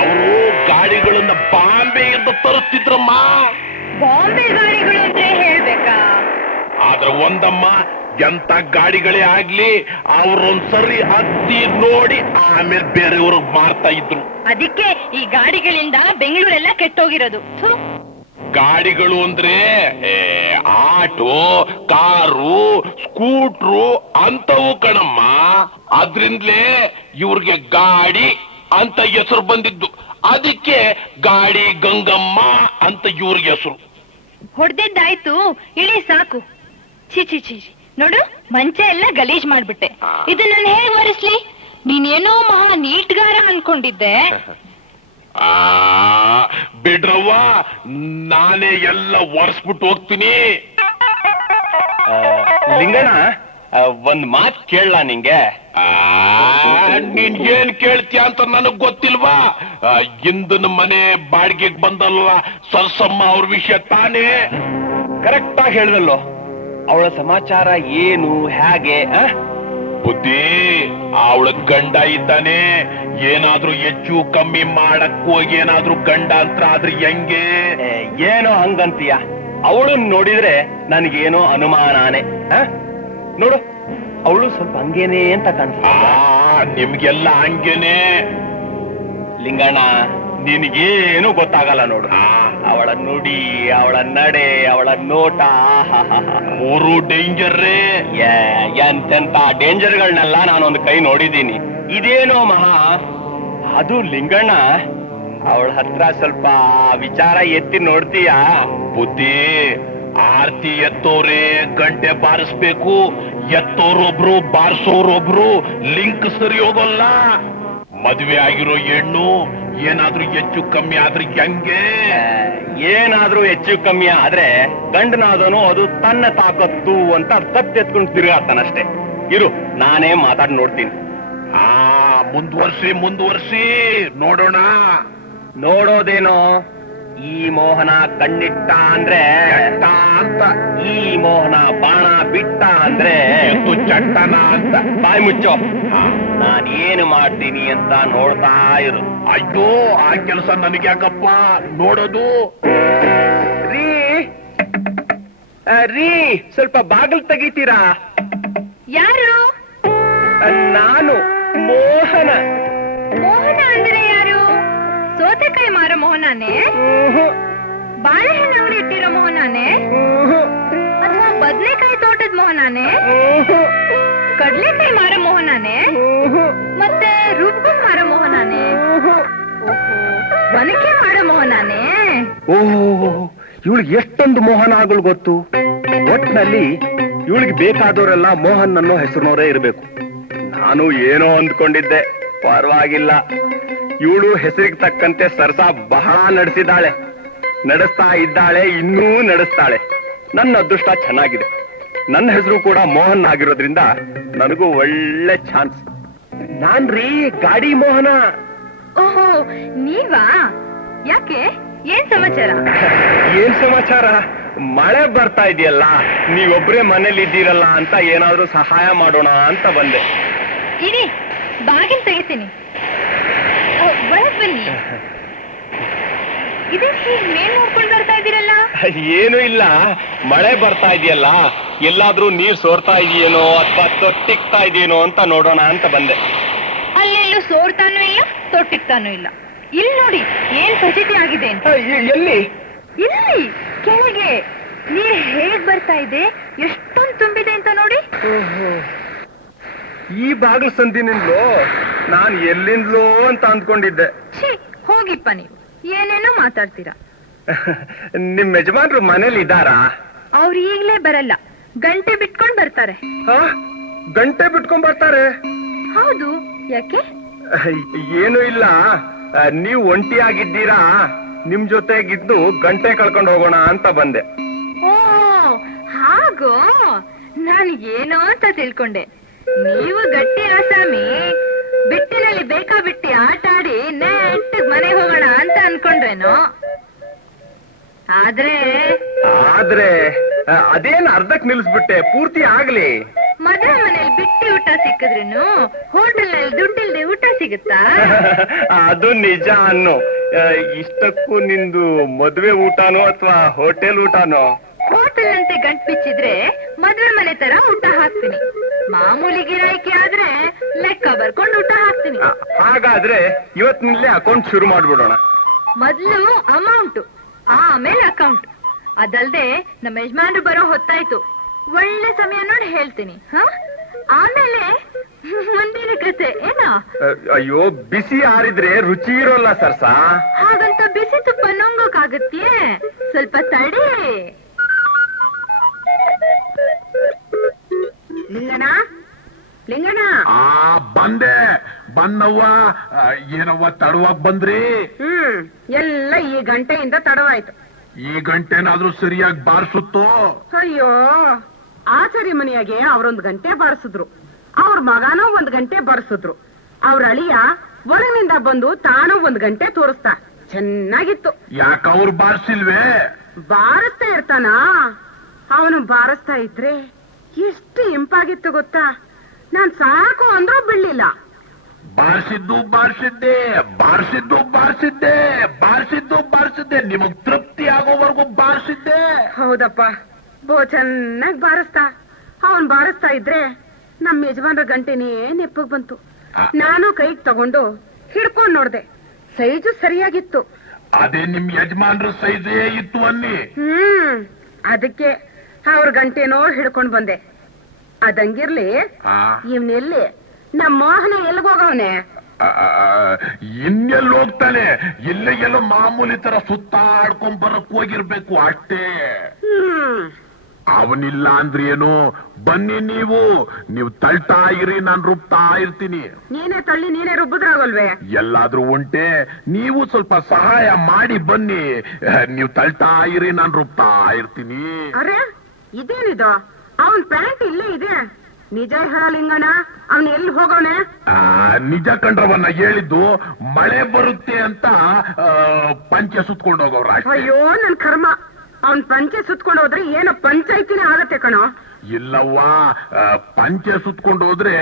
ಅವರು ಗಾಡಿಗಳನ್ನ ಬಾಂಬೆಯಿಂದ ತರಿಸ್ತಿದ್ರಮ್ಮ. ಬಾಂಬೆ ಗಾಡಿಗಳು ಅಂದ್ರೆ ಹೇಳ್ಬೇಕಾ? ಆದ್ರೆ ಒಂದಮ್ಮ, ಎಂತ ಗಾಡಿಗಳೇ ಆಗ್ಲಿ ಅವ್ರೊಂದ್ಸರಿ ಹತ್ತಿ ನೋಡಿ ಆಮೇಲೆ ಬೇರೆಯವ್ರಿಗೆ ಮಾರ್ತಾ ಇದ್ರು. ಅದಕ್ಕೆ ಈ ಗಾಡಿಗಳಿಂದ ಬೆಂಗಳೂರೆಲ್ಲ ಕೆಟ್ಟೋಗಿರೋದು. ಗಾಡಿಗಳು ಅಂದ್ರೆ ಆಟೋ, ಕಾರು, ಸ್ಕೂಟ್ರು ಅಂತವು ಕಣಮ್ಮ. ಅದ್ರಿಂದಲೇ ಇವ್ರಿಗೆ ಗಾಡಿ ಅಂತ ಹೆಸರು ಬಂದಿದ್ದು. ಅದಕ್ಕೆ ಗಾಡಿ ಗಂಗಮ್ಮ ಅಂತ ಇವ್ರಿಗೆ ಹೆಸರು. ಹೊಡೆದಿದ್ದಾಯ್ತು, ಇಳಿ ಸಾಕು. ಚಿ ನೋಡು, ಮಂಚ ಎಲ್ಲ ಗಲೀಜ್ ಮಾಡ್ಬಿಟ್ಟೆ. ಇದು ನಾನು ಹೇಗ್ ಒರೆಸ್ಲಿ? ನೀನೇನೋ ಮಹಾ ನೀಟ್ಗಾರ ಅನ್ಕೊಂಡಿದ್ದೆ. ಬಿಡ್ರವ್ವ, ನಾನೇ ಎಲ್ಲ ಒರೆಸ್ಬಿಟ್ಟು ಹೋಗ್ತೀನಿ. ಲಿಂಗಣ್ಣ, ಒಂದ್ ಮಾತ್ ಕೇಳಲ್ಲ ನಿಂಗೆ? ನೀನ್ ಏನ್ ಕೇಳ್ತೀಯ ಅಂತ ನನಗ್ ಗೊತ್ತಿಲ್ವಾ? ಇಂದನ ಮನೆ ಬಾಡಿಗೆಗ್ ಬಂದಲ್ವಾ ಸರ್ಸಮ್ಮ ಅವ್ರ ವಿಷಯ ತಾನೇ. ಕರೆಕ್ಟ್ ಆಗಿ ಹೇಳ್ದಲ್ಲೋ, ಅವಳ ಸಮಾಚಾರ ಏನು ಹೇಗೆ? ಬುದ್ಧಿ, ಅವಳ ಗಂಡ ಇದ್ದಾನೆ. ಏನಾದ್ರೂ ಹೆಚ್ಚು ಕಮ್ಮಿ ಮಾಡಕ್ ಹೋಗಿ ಏನಾದ್ರೂ ಗಂಡಾಂತರ ಆದ್ರೆ ಹೆಂಗೆ? ಏನೋ ಹಂಗಂತೀಯ? ಅವಳನ್ನ ನೋಡಿದ್ರೆ ನನಗೇನೋ ಅನುಮಾನಾನೆ. ನೋಡು, ಅವಳು ಸ್ವಲ್ಪ ಹಂಗೇನೆ ಅಂತ ಕಾಣಿಸ್ತಾ. ನಿಮ್ಗೆಲ್ಲ ಹಂಗೇನೆ ಲಿಂಗಣ್ಣ, ನಿನಗೇನು ಗೊತ್ತಾಗಲ್ಲ ನೋಡು. ಅವಳ ನುಡಿ, ಅವಳ ನಡೆ, ಅವಳ ನೋಟ, ಮೂರು ಡೇಂಜರ್ರೇ. ಎಂತೆಂತ ಡೇಂಜರ್ಗಳನ್ನೆಲ್ಲ ನಾನೊಂದು ಕೈ ನೋಡಿದ್ದೀನಿ. ಇದೇನೋ ಮಹಾ ಅದು ಲಿಂಗಣ್ಣ, ಅವಳ ಹತ್ರ ಸ್ವಲ್ಪ ವಿಚಾರ ಎತ್ತಿ ನೋಡ್ತೀಯಾ? ಬುದ್ಧಿ, ಆರ್ತಿ ಎತ್ತೋರೆ ಗಂಟೆ ಬಾರಿಸ್ಬೇಕು. ಎತ್ತೋರೊಬ್ರು ಬಾರಿಸೋರೊಬ್ರು, ಲಿಂಕ್ ಸರಿ ಹೋಗಲ್ಲ. ಮದ್ವೆ ಆಗಿರೋ ಹೆಣ್ಣು ಏನಾದ್ರೂ ಹೆಚ್ಚು ಕಮ್ಮಿ ಆದ್ರೆ ಹೆಂಗೆ? ಏನಾದ್ರೂ ಹೆಚ್ಚು ಕಮ್ಮಿ ಆದ್ರೆ ಗಂಡನಾದನು ಅದು ತನ್ನ ತಾಕತ್ತು ಅಂತ ಕತ್ತೆತ್ಕೊಂಡು ತಿರುಗಾಡ್ತಾನಷ್ಟೇ. ಇರು, ನಾನೇ ಮಾತಾಡಿ ನೋಡ್ತೀನಿ. ಮುಂದುವರ್ಸಿ ನೋಡೋಣ. ನೋಡೋದೇನೋ, ಈ ಮೋಹನ ಕಣ್ಣಿಟ್ಟ ಅಂದ್ರೆ ಅಂತ, ಈ ಮೋಹನ ಬಾಣ ಬಿಟ್ಟ ಅಂದ್ರೆ ಎತ್ತು ಚಟ್ಟನ ಅಂತ. ಬಾಯಿ ಮುಚ್ಚೋ, ನಾನೇನು ಮಾಡ್ತೀನಿ ಅಂತ ನೋಡ್ತಾ ಇರು. ಅಯ್ಯೋ, ಆ ಕೆಲಸ ನನಗ್ಯಾಕಪ್ಪ ನೋಡೋದು? ರೀ, ಸ್ವಲ್ಪ ಬಾಗಿಲು ತೆಗಿತೀರಾ? ಯಾರು? ನಾನು ಮೋಹನ. ಮೋಹನ ಅಂದ್ರೆ ಯಾರು? ಸೋತೆಕಾಯಿ ಮಾರೋ ಮೋಹನಾನೇ? ಬಾಳೆಹಣ್ಣು ಅಂಗಡಿ ಇಟ್ಟಿರೋ ಮೋಹನಾನೇ? ಅಥವಾ ಬದನೆಕಾಯಿ ತೋಟದ ಮೋಹನಾನೇ? ಕಡ್ಲೆಕಾಯಿ ಮಾರೋ ಮೋಹನಾನೇ? ಮತ್ತೆ ರುಬ್ಕೊಂಡ್ ಮಾರೋ ಮೋಹನಾನೇ? ಒನಕೆ ಮಾಡೋ ಮೋಹನಾನೇ? ಓಹೋ, ಇವಳಿಗೆ ಎಷ್ಟೊಂದು ಮೋಹನಗಳು ಗೊತ್ತು. ಒಟ್ಟಿನಲ್ಲಿ ಇವಳಿಗೆ ಬೇಕಾದವರೆಲ್ಲ ಮೋಹನ್ ಅನ್ನೋ ಹೆಸರಿನವರೇ ಇರಬೇಕು. ನಾನು ಏನೋ ಅಂದ್ಕೊಂಡಿದ್ದೆ, ಪರವಾಗಿಲ್ಲ. ಇವಳು ಹೆಸರಿಗೆ ತಕ್ಕಂತೆ ಸರ್ಸ ಬಹಳ ನಡೆಸ್ತಾ ಇದ್ದಾಳೆ, ಇನ್ನೂ ನಡೆಸ್ತಾಳೆ. ನನ್ನ ಅದೃಷ್ಟ ಚೆನ್ನಾಗಿದೆ. ನನ್ನ ಹೆಸರು ಕೂಡ ಮೋಹನ್ ಆಗಿರೋದ್ರಿಂದ ನನಗೂ ಒಳ್ಳೆ ಚಾನ್ಸ್. ನಾನ್ರೀ ಗಾಡಿ ಮೋಹನ. ಓಹೋ, ನೀವಾ? ಯಾಕೆ? ಏನ್ ಸಮಾಚಾರ? ಏನ್ ಸಮಾಚಾರ? ಮಳೆ ಬರ್ತಾ ಇದೆಯಲ್ಲ, ನೀವೊಬ್ರೇ ಮನೇಲಿ ಇದ್ದೀರಲ್ಲ ಅಂತ ಏನಾದ್ರೂ ಸಹಾಯ ಮಾಡೋಣ ಅಂತ ಬಂದೆ. ಇರಿ, ಬಾಗಿಲು ತೆಗಿತೀನಿ. ಒಳಗ್ ಬನ್ನಿ. ಇದಕ್ಕೆ ಮೇಲ್ ನೋಡ್ಕೊಂಡು ಬರ್ತಾ ಇದ್ದೀರಲ್ಲ? ಏನು ಇಲ್ಲ, ಮಳೆ ಬರ್ತಾ ಇದೆಯಲ್ಲ, ಎಲ್ಲಾದ್ರೂ ನೀರ್ ಸೋರ್ತಾ ಇದೆಯೇನೋ ಅಥವಾ ತೊಟ್ಟಿಕ್ತಾ ಇದೆಯೇನೋ ಅಂತ ನೋಡೋಣ ಅಂತ ಬಂದೆ. ಅಲ್ಲೆಲ್ಲೂ ಸೋರ್ತಾನೂ ಇಲ್ಲ, ತೊಟ್ಟಿಕ್ತಾನೂ ಇಲ್ಲ. ಇಲ್ಲಿ ನೋಡಿ, ಏನ್ ಫಜಿತಿ ಆಗಿದೆ ಅಂತ. ಎಲ್ಲಿ? ಇಲ್ಲಿ ಕೆಳಗೆ ನೀರ್ ಹೇಗ್ ಬರ್ತಾ ಇದೆ, ಎಷ್ಟೊಂದು ತುಂಬಿದೆ ಅಂತ ನೋಡಿ. ಈ ಬಾಗಿಲು ಸಂದಿನಿಂದಲೋ ನಾನು ಎಲ್ಲಿಂದಲೋ ಅಂತ ಅಂದ್ಕೊಂಡಿದ್ದೆ. ಛೀ, ಹೋಗಿಪ್ಪ ನೀವು, ಏನೇನೋ ಮಾತಾಡ್ತೀರಾ. ನಿಮ್ ಯಜಮಾನ್ರು ಮನೇಲಿ ಇದ್ದಾರಾ? ಅವ್ರು ಈಗ್ಲೇ ಬರಲ್ಲ, ಗಂಟೆ ಬಿಟ್ಕೊಂಡ್ ಬರ್ತಾರೆ. ಗಂಟೆ ಬಿಟ್ಕೊಂಡ್ ಬರ್ತಾರೆ? ಹೌದು, ಯಾಕೆ? ಏನು ಇಲ್ಲ, ನೀವು ಒಂಟಿಯಾಗಿದ್ದೀರಾ, ನಿಮ್ ಜೊತೆಗಿದ್ದು ಗಂಟೆ ಕಳ್ಕೊಂಡು ಹೋಗೋಣ ಅಂತ ಬಂದೆ. ಓ ಹಾಗೋ, ನಾನು ಏನೋ ಅಂತ ತಿಳ್ಕೊಂಡೆ. ನೀವು ಗಟ್ಟಿ ಆಸಾಮಿ, ಬಿಟ್ಟಿನಲ್ಲಿ ಬೇಕಾ ಬಿಟ್ಟಿ ಆಟ ಆಡಿ ನೆಟ್ಟಿಗೆ ಮನೆಗೆ ಹೋಗೋಣ ಅಂತ ಅನ್ಕೊಂಡ್ರೇನೋ. ಆದ್ರೆ ಅದೇನ್ ಅರ್ಧಕ್ ನಿಲ್ಸ್ಬಿಟ್ಟೆ, ಪೂರ್ತಿ ಆಗ್ಲಿ. ಮದುವೆ ಮನೇಲಿ ಬಿಟ್ಟಿ ಊಟ ಸಿಕ್ಕಿದ್ರೇನು ಹೋಟೆಲ್ ನಲ್ಲಿ ದುಡ್ಡಿಲ್ದೆ ಊಟ ಸಿಗುತ್ತಾ? ಅದು ನಿಜ ಅನ್ನು. ಇಷ್ಟಕ್ಕೂ ನಿಂದು ಮದುವೆ ಊಟನೋ ಅಥವಾ ಹೋಟೆಲ್ ಊಟನೋ? ಹೋಟೆಲ್ ಅಂತೆ ಗಂಟ್ ಬಿಚ್ಚಿದ್ರೆ ಮದುವೆ ಮನೆ ತರ ಊಟ ಹಾಕ್ತೀನಿ. ಮಾಮೂಲಿ ಗಿರಾಕಿ ಆದ್ರೆ ಲೆಕ್ಕ ಬರ್ಕೊಂಡು ಊಟ ಹಾಕ್ತೀನಿ. ಹಾಗಾದ್ರೆ ಇವತ್ತಿನಲ್ಲೇ ಅಕೌಂಟ್ ಶುರು ಮಾಡ್ಬಿಡೋಣ. ಮೊದ್ಲು ಅಮೌಂಟ್, ಆಮೇಲೆ ಅಕೌಂಟ್. ಅದಲ್ದೆ ನಮ್ಮ ಯಜಮಾನ್ರು ಬರೋ ಹೊತ್ತಾಯ್ತು, ಒಳ್ಳೆ ಸಮಯ ನೋಡಿ ಹೇಳ್ತೀನಿ. ಆಮೇಲೆ ಮುಂದಿನ ಕತೆ ಏನಾ? ಅಯ್ಯೋ, ಬಿಸಿ ಆರಿದ್ರೆ ರುಚಿ ಇರೋಲ್ಲ ಸರ್ಸ. ಹಾಗಂತ ಬಿಸಿ ತುಪ್ಪ ನುಂಗೋಕಾಗತ್ಯೆ? ಸ್ವಲ್ಪ ತಡಿ. ಲಿಂಗಣ್ಣ ಬಂದವ್ವ. ಏನವ್ವ ತಡವಾಗಿ ಬಂದ್ರಿ? ಎಲ್ಲ ಈ ಗಂಟೆಯಿಂದ ತಡವಾಯ್ತು. ಈ ಗಂಟೆನಾದ್ರೂ ಸರಿಯಾಗಿ ಬಾರಿಸುತ್ತೋ? ಅಯ್ಯೋ, ಆಚಾರ್ಯ ಮನೆಯಾಗೆ ಅವರೊಂದು ಗಂಟೆ ಬಾರಿಸಿದ್ರು. ಅವ್ರ ಮಗನೂ 1 ಗಂಟೆ ಬರ್ಸಿದ್ರು. ಅವ್ರ ಅಳಿಯ ಒಳಗಿನಿಂದ ಬಂದು ತಾನು 1 ಗಂಟೆ ತೋರಿಸ್ತಾ. ಚೆನ್ನಾಗಿತ್ತು. ಯಾಕ ಅವ್ರು ಬಾರ್ಸಿಲ್ವೇ? ಬಾರಿಸ್ತಾ ಇರ್ತಾನ. ಅವನು ಬಾರಿಸ್ತಾ ಇದ್ರೆ ಎಷ್ಟು ಇಂಪಾಗಿತ್ತು ಗೊತ್ತಾ. ನಾನ್ ಸಾಕು ಅಂದ್ರೂ ಬಿಡ್ಲಿಲ್ಲ. ಬಾರ್ಸಿದ್ದೆ ನಿಮಗ್ ತೃಪ್ತಿ ಆಗೋವರೆಗೂ ಬಾರ್ಸಿದ್ದೆ. ಹೌದಪ್ಪ, ಚೆನ್ನಾಗ್ ಬಾರಿಸ್ತಾ. ಅವನ್ ಬಾರಿಸ್ತಾ ಇದ್ರೆ ನಮ್ ಯಜಮಾನ್ರ ಗಂಟೆನೇ ನೆಪ್ಪಗ್ ಬಂತು. ನಾನು ಕೈಗೆ ತಗೊಂಡು ಹಿಡ್ಕೊಂಡ್ ನೋಡ್ದೆ. ಸೈಜು ಸರಿಯಾಗಿತ್ತು. ಅದೇ ನಿಮ್ ಯಜಮಾನ್ರ ಸೈಜೇ ಇತ್ತು ಅನ್ನಿ. ಅದಕ್ಕೆ ಅವ್ರ ಗಂಟೆನೋ ಹಿಡ್ಕೊಂಡ್ ಬಂದೆ. ಅದಂಗಿರ್ಲಿ, ಇವ್ನೆಲ್ಲಿ ನಮ್ ಮೋಹನ ಎಲ್ಗೋಗವನೆ? ಇನ್ನೆಲ್ಲಿ ಹೋಗ್ತಾನೆ? ಎಲ್ಲೋ ಮಾಮೂಲಿ ತರ ಸುತ್ತಾಡ್ಕೊಂಡ್ ಬರಕ್ ಹೋಗಿರ್ಬೇಕು ಅಷ್ಟೇ. ಅವನಿಲ್ಲ ಅಂದ್ರೆ ಏನು? ಬನ್ನಿ ನೀವು ತಳ್ತಾ ಇರಿ, ನಾನ್ ರುಬ್ತಾ ಇರ್ತೀನಿ. ನೀನೇ ತಳ್ಳಿ ನೀನೇ ರುಬ್ಬಿದ್ರಾಗಲ್ವೇ? ಎಲ್ಲಾದ್ರೂ ಉಂಟೆ, ನೀವು ಸ್ವಲ್ಪ ಸಹಾಯ ಮಾಡಿ ಬನ್ನಿ. ನೀವು ತಳ್ತಾ ಇರಿ, ನಾನ್ ರುಬ್ತಾ ಇರ್ತೀನಿ. ಅರೆ, ಇದೇನಿದು? ಅವನ್ ಪ್ಯಾಂಟ್ ಇಲ್ಲೇ ಇದೆ. ನಿಜ ಹೇಳಲಿಂಗನ, ಅವನ್ ಎಲ್ಲಿ ಹೋಗವನೆ? ನಿಜ ಕಂಡ್ರವನ್ನ ಹೇಳಿದ್ದು. ಮಳೆ ಬರುತ್ತೆ ಅಂತ ಪಂಚೆ ಸುತ್ಕೊಂಡು ಹೋಗವ್ರ. ಅಯ್ಯೋ ನನ್ ಕರ್ಮ. ಅವನ್ ಪಂಚೆ ಸುತ್ಕೊಂಡು ಹೋದ್ರೆ ಏನೋ ಪಂಚಾಯ್ತಿನೇ ಆಗತ್ತೆ ಕಣೋ. ಇಲ್ಲವ್ವ, ಪಂಚೆ ಸುತ್ಕೊಂಡು ಹೋದ್ರೆ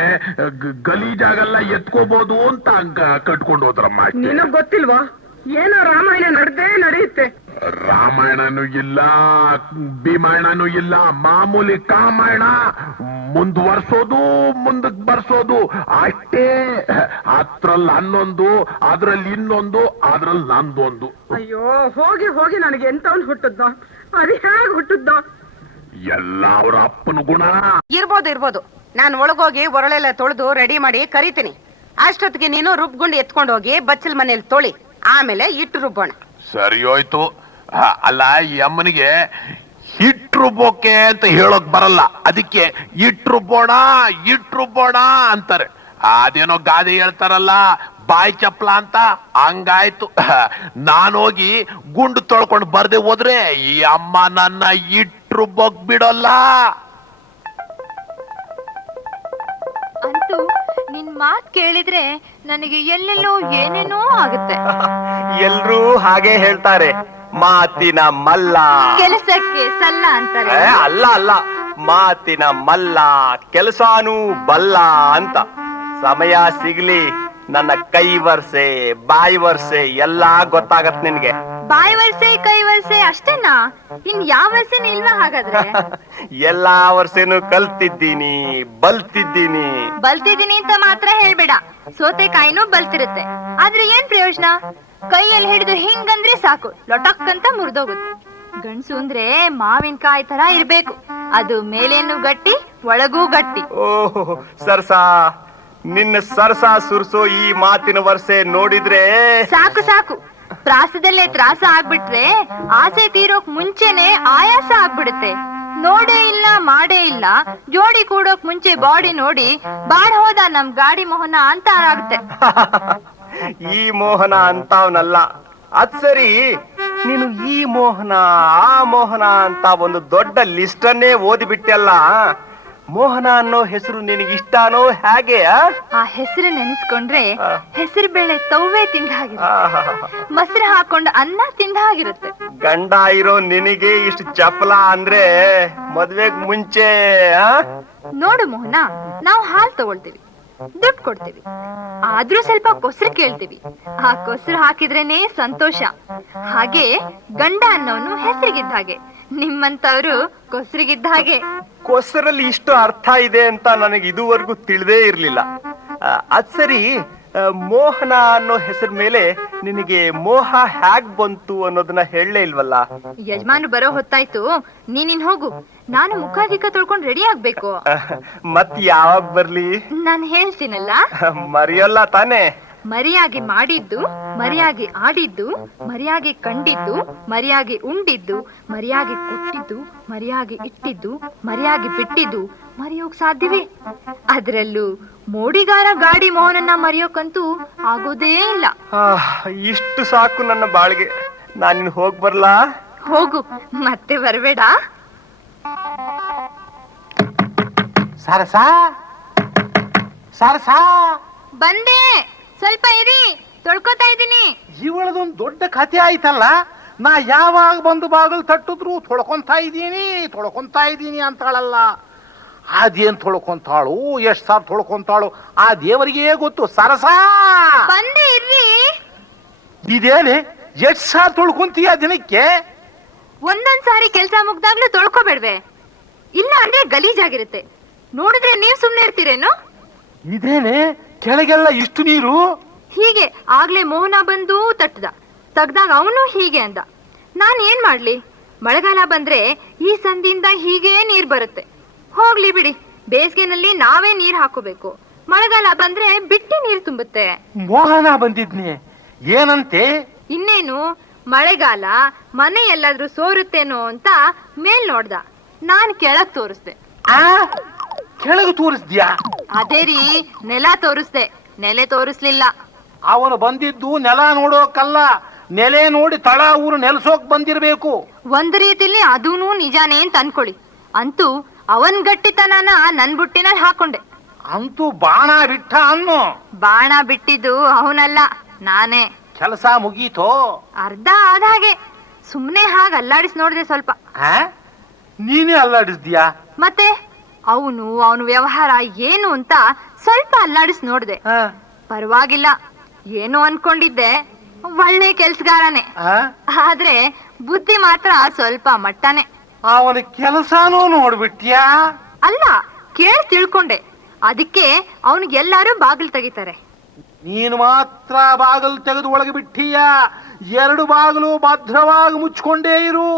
ಗಲೀಜಾಗಲ್ಲ, ಎತ್ಕೋಬಹುದು ಅಂತ ಕಟ್ಕೊಂಡು ಹೋದ್ರಮ್ಮ. ನಿನಗ್ ಗೊತ್ತಿಲ್ವಾ? ಏನೋ ರಾಮಾಯಣ ನಡೆಯುತ್ತೆ. ರಾಮಾಯಣನೂ ಇಲ್ಲ, ಭೀಮಾಯಣನೂ ಇಲ್ಲ, ಮಾಮೂಲಿ ಕಾಮಾಯಣ. ಮುಂದುವರ್ಸೋದು, ಮುಂದಕ್ಕೆ ಬರ್ಸೋದು ಅಷ್ಟೇ. ಅದ್ರಲ್ಲಿ ಹನ್ನೊಂದು, ಅದ್ರಲ್ಲಿ ಇನ್ನೊಂದು, ಅದ್ರಲ್ಲಿ ನಂದೊಂದು. ಅಯ್ಯೋ ಹೋಗಿ ಹೋಗಿ ನನಗೆ ಎಂತವನ್ ಹುಟ್ಟುದ್ನೋ, ಅದು ಹೇಗೆ ಹುಟ್ಟುದ್ನೋ? ಎಲ್ಲ ಅವ್ರ ಅಪ್ಪನ ಗುಣ. ಇರ್ಬೋದು. ನಾನು ಒಳಗೋಗಿ ಒರಳೆಲ್ಲ ತೊಳೆದು ರೆಡಿ ಮಾಡಿ ಕರಿತೀನಿ. ಅಷ್ಟೊತ್ತಿಗೆ ನೀನು ರುಬ್ಗುಂಡು ಎತ್ಕೊಂಡು ಹೋಗಿ ಬಚ್ಚಲ್ ಮನೇಲಿ ತೊಳಿ, ಆಮೇಲೆ ಇಟ್ಟು ರುಬ್ಬೋಣ. ಸರಿ ಹೋಯ್ತು. ಅಲ್ಲ, ಈ ಅಮ್ಮನಿಗೆ ಹಿಟ್ ರುಬ್ಬೋಕೆ ಅಂತ ಹೇಳೋಕ್ ಬರಲ್ಲ. ಅದಕ್ಕೆ ಇಟ್ ರುಬ್ಬೋಣ ಅಂತಾರೆ. ಅದೇನೋ ಗಾದೆ ಹೇಳ್ತಾರಲ್ಲ, ಬಾಯಿ ಚಪ್ಲ ಅಂತ. ಹಂಗಾಯ್ತು. ನಾನೋಗಿ ಗುಂಡು ತೊಳ್ಕೊಂಡು ಬರ್ದೆ ಹೋದ್ರೆ ಈ ಅಮ್ಮ ನನ್ನ ಇಟ್ ರುಬ್ಬೋಕ್ ಬಿಡೋಲ್ಲ. ಅಂತೂ ನಿನ್ ಮಾತ್ ಕೇಳಿದ್ರೆ ನನಗೆ ಎಲ್ಲೆಲ್ಲೋ ಏನೇನೋ ಆಗುತ್ತೆ. ಎಲ್ರೂ ಹಾಗೆ ಹೇಳ್ತಾರೆ, ಮಾತಿನ ಮಲ್ಲ ಕೆಲಸಕ್ಕೆ ಸಲ್ಲ ಅಂತಾರೆ. ಅಲ್ಲ, ಮಾತಿನ ಮಲ್ಲ ಕೆಲಸಾನೂ ಬಲ್ಲ ಅಂತ. ಸಮಯ ಸಿಗ್ಲಿ, ನನ್ನ ಕೈ ವರ್ಸೆ ಬಾಯಿ ವರ್ಸೆ ಎಲ್ಲಾ ಗೊತ್ತಾಗತ್ ನಿನ್ಗೆ. ಬಾಯಿ ವರ್ಸೆ ಕೈ ವರ್ಸೆ ಅಷ್ಟೇನಾ? ಇನ್ ಯಾವ ವರ್ಸೆನೂ ಇಲ್ವಾ ಹಾಗಾದ್ರೆ? ಎಲ್ಲಾ ವರ್ಷನೂ ಕಲ್ತಿದ್ದೀನಿ, ಬಲ್ತಿದ್ದೀನಿ ಅಂತ ಮಾತ್ರ ಹೇಳ್ಬೇಡ. ಸೋತೆಕಾಯಿನೂ ಬಲ್ತಿರುತ್ತೆ, ಆದ್ರೆ ಏನ್ ಪ್ರಯೋಜನ? ಕೈಯಲ್ಲಿ ಹಿಡಿದು ಹಿಂಗಂದ್ರೆ ಸಾಕು, ಲೊಟಕ್ ಅಂತ ಮುರಿದೋಗುತ್ತೆ. ಗಂಡ್ಸು ಅಂದ್ರೆ ಮಾವಿನಕಾಯಿ ತರ ಇರ್ಬೇಕು. ಅದು ಮೇಲೇನು ಗಟ್ಟಿ, ಒಳಗೂ ಗಟ್ಟಿ. ಓಹ್ ಸರ್ಸಾ, ನಿನ್ನ ಸರ್ಸ ಸುರ್ಸೋ ಈ ಮಾತಿನ ವರ್ಷೆ ನೋಡಿದ್ರೆ ಸಾಕು. ಪ್ರಾಸದಲ್ಲೇ ತ್ರಾಸ ಆಗ್ಬಿಟ್ರೆ ಆಸೆ ತೀರೋಕ್ ಮುಂಚೆನೆ ಆಯಾಸ ಆಗ್ಬಿಡುತ್ತೆ. ನೋಡೇ ಇಲ್ಲ ಮಾಡೇ ಇಲ್ಲ, ಜೋಡಿ ಕೂಡೋಕ್ ಮುಂಚೆ ಬಾಡಿ ನೋಡಿ ಬಾಡ್ ಹೋದ ನಮ್ ಗಾಡಿ ಮೋಹನ ಅಂತ ಆಗುತ್ತೆ. ಈ ಮೋಹನ ಅಂತವನಲ್ಲ. ಅದ್ ಸರಿ, ನೀನು ಈ ಮೋಹನ ಆ ಮೋಹನ ಅಂತ ಒಂದು ದೊಡ್ಡ ಲಿಸ್ಟ್ ಅನ್ನೇ ಓದಿಬಿಟ್ಟಲ್ಲ. ಮೋಹನ ಅನ್ನೋ ಹೆಸರು ನಿನಗಿಷ್ಟಾನೋ ಹೇಗೆ? ಆ ಹೆಸರು ನೆನೆಸ್ಕೊಂಡ್ರೆ ಹೆಸರು ಬೇಳೆ ತವ್ವೆ ತಿಂದ ಹಾಗಿರುತ್ತೆ, ಮೊಸರು ಹಾಕೊಂಡು ಅನ್ನ ತಿಂದ ಹಾಗಿರುತ್ತೆ. ಗಂಡ ಇರೋ ನಿನಗೆ ಇಷ್ಟು ಚಪಲ ಅಂದ್ರೆ ಮದ್ವೆಗ್ ಮುಂಚೆ. ನೋಡು ಮೋಹನ, ನಾವು ಹಾಲ್ ತಗೊಳ್ತೀವಿ, ದುಡ್ಡು ಕೊಡ್ತೀವಿ, ಆದ್ರೂ ಸ್ವಲ್ಪ ಕೊಸರು ಕೇಳ್ತೀವಿ. ಆ ಕೊಸರು ಹಾಕಿದ್ರೇನೆ ಸಂತೋಷ. ಹಾಗೆ ಗಂಡ ಅನ್ನೋನು ಹೆಸರಿಗಿದ್ದ ಹಾಗೆ, ನಿಮ್ಮಂತವ್ರು ಕೊಸರಿಗಿದ್ದ ಹಾಗೆ. ಕೊಸರಲ್ಲಿ ಇಷ್ಟು ಅರ್ಥ ಇದೆ ಅಂತ ನನಗೆ ಇದುವರೆಗೂ ತಿಳಿದೇ ಇರ್ಲಿಲ್ಲ. ಅದ್ ಸರಿ, ಮೋಹನ ಅನ್ನೋ ಹೆಸರ ಮೇಲೆ ನಿನಗೆ ಮೋಹ ಹ್ಯಾಗ್ ಬಂತು ಅನ್ನೋದನ್ನ ಹೇಳಲೇ ಇಲ್ವಲ್ಲ? ಯಜಮಾನ್ರು ಬರೋ ಹೊತ್ತಾಯ್ತು, ನೀನಿನ್ ಹೋಗು. ನಾನು ಮುಖಾಧಿಕ ತೊಳ್ಕೊಂಡ್ ರೆಡಿ ಆಗ್ಬೇಕು. ಮತ್ ಯಾವಾಗ ಬರ್ಲಿ? ನಾನ್ ಹೇಳ್ತೀನಲ್ಲ. ಮರೆಯಲ್ಲ ತಾನೆ? ಮರಿಯಾಗಿ ಮಾಡಿದ್ದು, ಮರಿಯಾಗಿ ಆಡಿದ್ದು, ಮರಿಯಾಗಿ ಕಂಡಿದ್ದು, ಮರಿಯಾಗಿ ಉಂಡಿದ್ದು, ಮರಿಯಾಗಿ ಕೊಟ್ಟಿದ್ದು, ಮರಿಯಾಗಿ ಇಟ್ಟಿದ್ದು, ಮರಿಯಾಗಿ ಬಿಟ್ಟಿದ್ದು ಮರೆಯೋಕ್ ಸಾಧ್ಯವೇ? ಅದ್ರಲ್ಲೂ ಮೋಡಿಗಾರ ಗಾಡಿ ಮೋಹನನ್ನ ಮರೆಯೋಕಂತೂ ಆಗೋದೇ ಇಲ್ಲ. ಇಷ್ಟು ಸಾಕು ನನ್ನ ಬಾಳಿಗೆ. ನಾನಿನ್ ಹೋಗ್ ಬರ್ಲಾ? ಹೋಗು, ಮತ್ತೆ ಬರ್ಬೇಡ. ಸರಸ ಸರಸಾ ಬಂದೆ, ಸ್ವಲ್ಪ ಇರಿ, ತೊಳ್ಕೊತಾ ಇದ್ದೀನಿ. ಇವಳದೊಂದು ದೊಡ್ಡ ಕಥೆ ಆಯ್ತಲ್ಲ. ನಾ ಯಾವಾಗ ಬಂದು ಬಾಗಿಲು ತಟ್ಟಿದ್ರು ತೊಳ್ಕೊಂತಾ ಇದ್ದೀನಿ ಅಂತಾಳಲ್ಲ. ಅದೇನ್ ತೊಳ್ಕೊಂತಾಳು, ಎಷ್ಟ್ ಸಾರ್ ತೊಳ್ಕೊಂತಾಳು ಆ ದೇವರಿಗೆ ಗೊತ್ತು. ಸರಸಾ ಬಂದೆ ಇರ್ರಿ. ಇದೇನೆ ಎಷ್ಟ್ ಸಾರ್ ತೊಳ್ಕೊಂತೀಯ ದಿನಕ್ಕೆ? ಒಂದೊಂದ್ ಸಾರಿ ಕೆಲ್ಸ ಮುಗ್ದಾಗ್ಲೂ ತೊಳ್ಕೊಬೇಡ್ವೆ? ಇಲ್ಲ ಅಂದ್ರೆ ಗಲೀಜಾಗಿರುತ್ತೆ. ನೋಡಿದ್ರೆ ನೀವ್ ಸುಮ್ನೆ ಇರ್ತೀರೇನು? ಇದೇನೆ ಕೆಳಗೆಲ್ಲ ಇಷ್ಟು ನೀರು? ಹೀಗೆ ಆಗ್ಲೇ ಮೋಹನ ಬಂದು ತಗ್ದಾಗ ಅವನು ಹೀಗೆ ಅಂದ. ನಾನ್ ಏನ್ ಮಾಡ್ಲಿ? ಮಳೆಗಾಲ ಬಂದ್ರೆ ಈ ಸಂದಿಯಿಂದ ಹೀಗೆ ನೀರ್ ಬರುತ್ತೆ. ಹೋಗ್ಲಿ ಬಿಡಿ, ಬೇಸಿಗೆನಲ್ಲಿ ನಾವೇ ನೀರ್ ಹಾಕೋಬೇಕು. ಮಳೆಗಾಲ ಬಂದ್ರೆ ಬಿಟ್ಟಿ ನೀರ್ ತುಂಬುತ್ತೆ. ಮೋಹನ ಬಂದಿದ್ನಿ, ಏನಂತೆ? ಇನ್ನೇನು, ಮಳೆಗಾಲ ಮನೆ ಎಲ್ಲಾದ್ರೂ ಸೋರುತ್ತೇನೋ ಅಂತ ಮೇಲ್ ನೋಡ್ದ. ನಾನ್ ಕೆಳಗ್ ತೋರಿಸ್ದೆ. ಆ ಕೆಳಗೆ ತೋರಿಸ್ದ್ಯಾ? ಅದೇ ರೀ, ನೆಲ ತೋರಿಸ್ದೆ, ನೆಲೆ ತೋರಿಸ್ಲಿಲ್ಲ. ಅವನು ಬಂದಿದ್ದು ನೆಲ ನೋಡೋಕಲ್ಲ, ನೆಲೆ ನೋಡಿ ತಳ ಊರು ನೆಲ್ಸೋಕ್ ಬಂದಿರ್ಬೇಕು. ಒಂದ್ ರೀತಿಲಿ ಅದೂನು ನಿಜಾನೇ ಅಂತ ಅನ್ಕೊಳ್ಳಿ. ಅಂತೂ ಅವನ್ ಗಟ್ಟಿತನನ ನನ್ ಬುಟ್ಟಿನಲ್ಲಿ ಹಾಕೊಂಡೆ. ಅಂತೂ ಬಾಣ ಬಿಟ್ಟ ಅನ್ನು. ಬಾಣ ಬಿಟ್ಟಿದ್ದು ಅವನಲ್ಲ, ನಾನೇ. ಕೆಲಸ ಮುಗೀತೋ? ಅರ್ಧ ಆದ ಹಾಗೆ. ಸುಮ್ನೆ ಹಾಗ ಅಲ್ಲಾಡಿಸ್ ನೋಡಿದೆ ಸ್ವಲ್ಪ. ನೀನೇ ಅಲ್ಲಾಡಿಸ್ದ್ಯಾ? ಮತ್ತೆ ಅವನು ವ್ಯವಹಾರ ಏನು ಅಂತ ಸ್ವಲ್ಪ ಅಲ್ಲಾಡಿಸ್ ನೋಡಿದೆ. ಪರವಾಗಿಲ್ಲ, ಏನು ಅನ್ಕೊಂಡಿದ್ದೆ, ಒಳ್ಳೆ ಕೆಲ್ಸಗಾರನೇ. ಆದ್ರೆ ಬುದ್ಧಿ ಮಾತ್ರ ಸ್ವಲ್ಪ ಮಟ್ಟನೆ. ಅವನ ಕೆಲಸನೂ ನೋಡ್ಬಿಟ್ಯಾ? ಅಲ್ಲ, ಕೇಳಿ ತಿಳ್ಕೊಂಡೆ. ಅದಕ್ಕೆ ಅವನಿಗೆ ಎಲ್ಲಾರು ಬಾಗಿಲು ತೆಗಿತಾರೆ. ನೀನು ಮಾತ್ರ ಬಾಗಿಲು ತೆಗೆದು ಒಳಗೆ ಬಿಟ್ಟೀಯ. 2 ಬಾಗಿಲು ಭದ್ರವಾಗಿ ಮುಚ್ಕೊಂಡೇ ಇರು.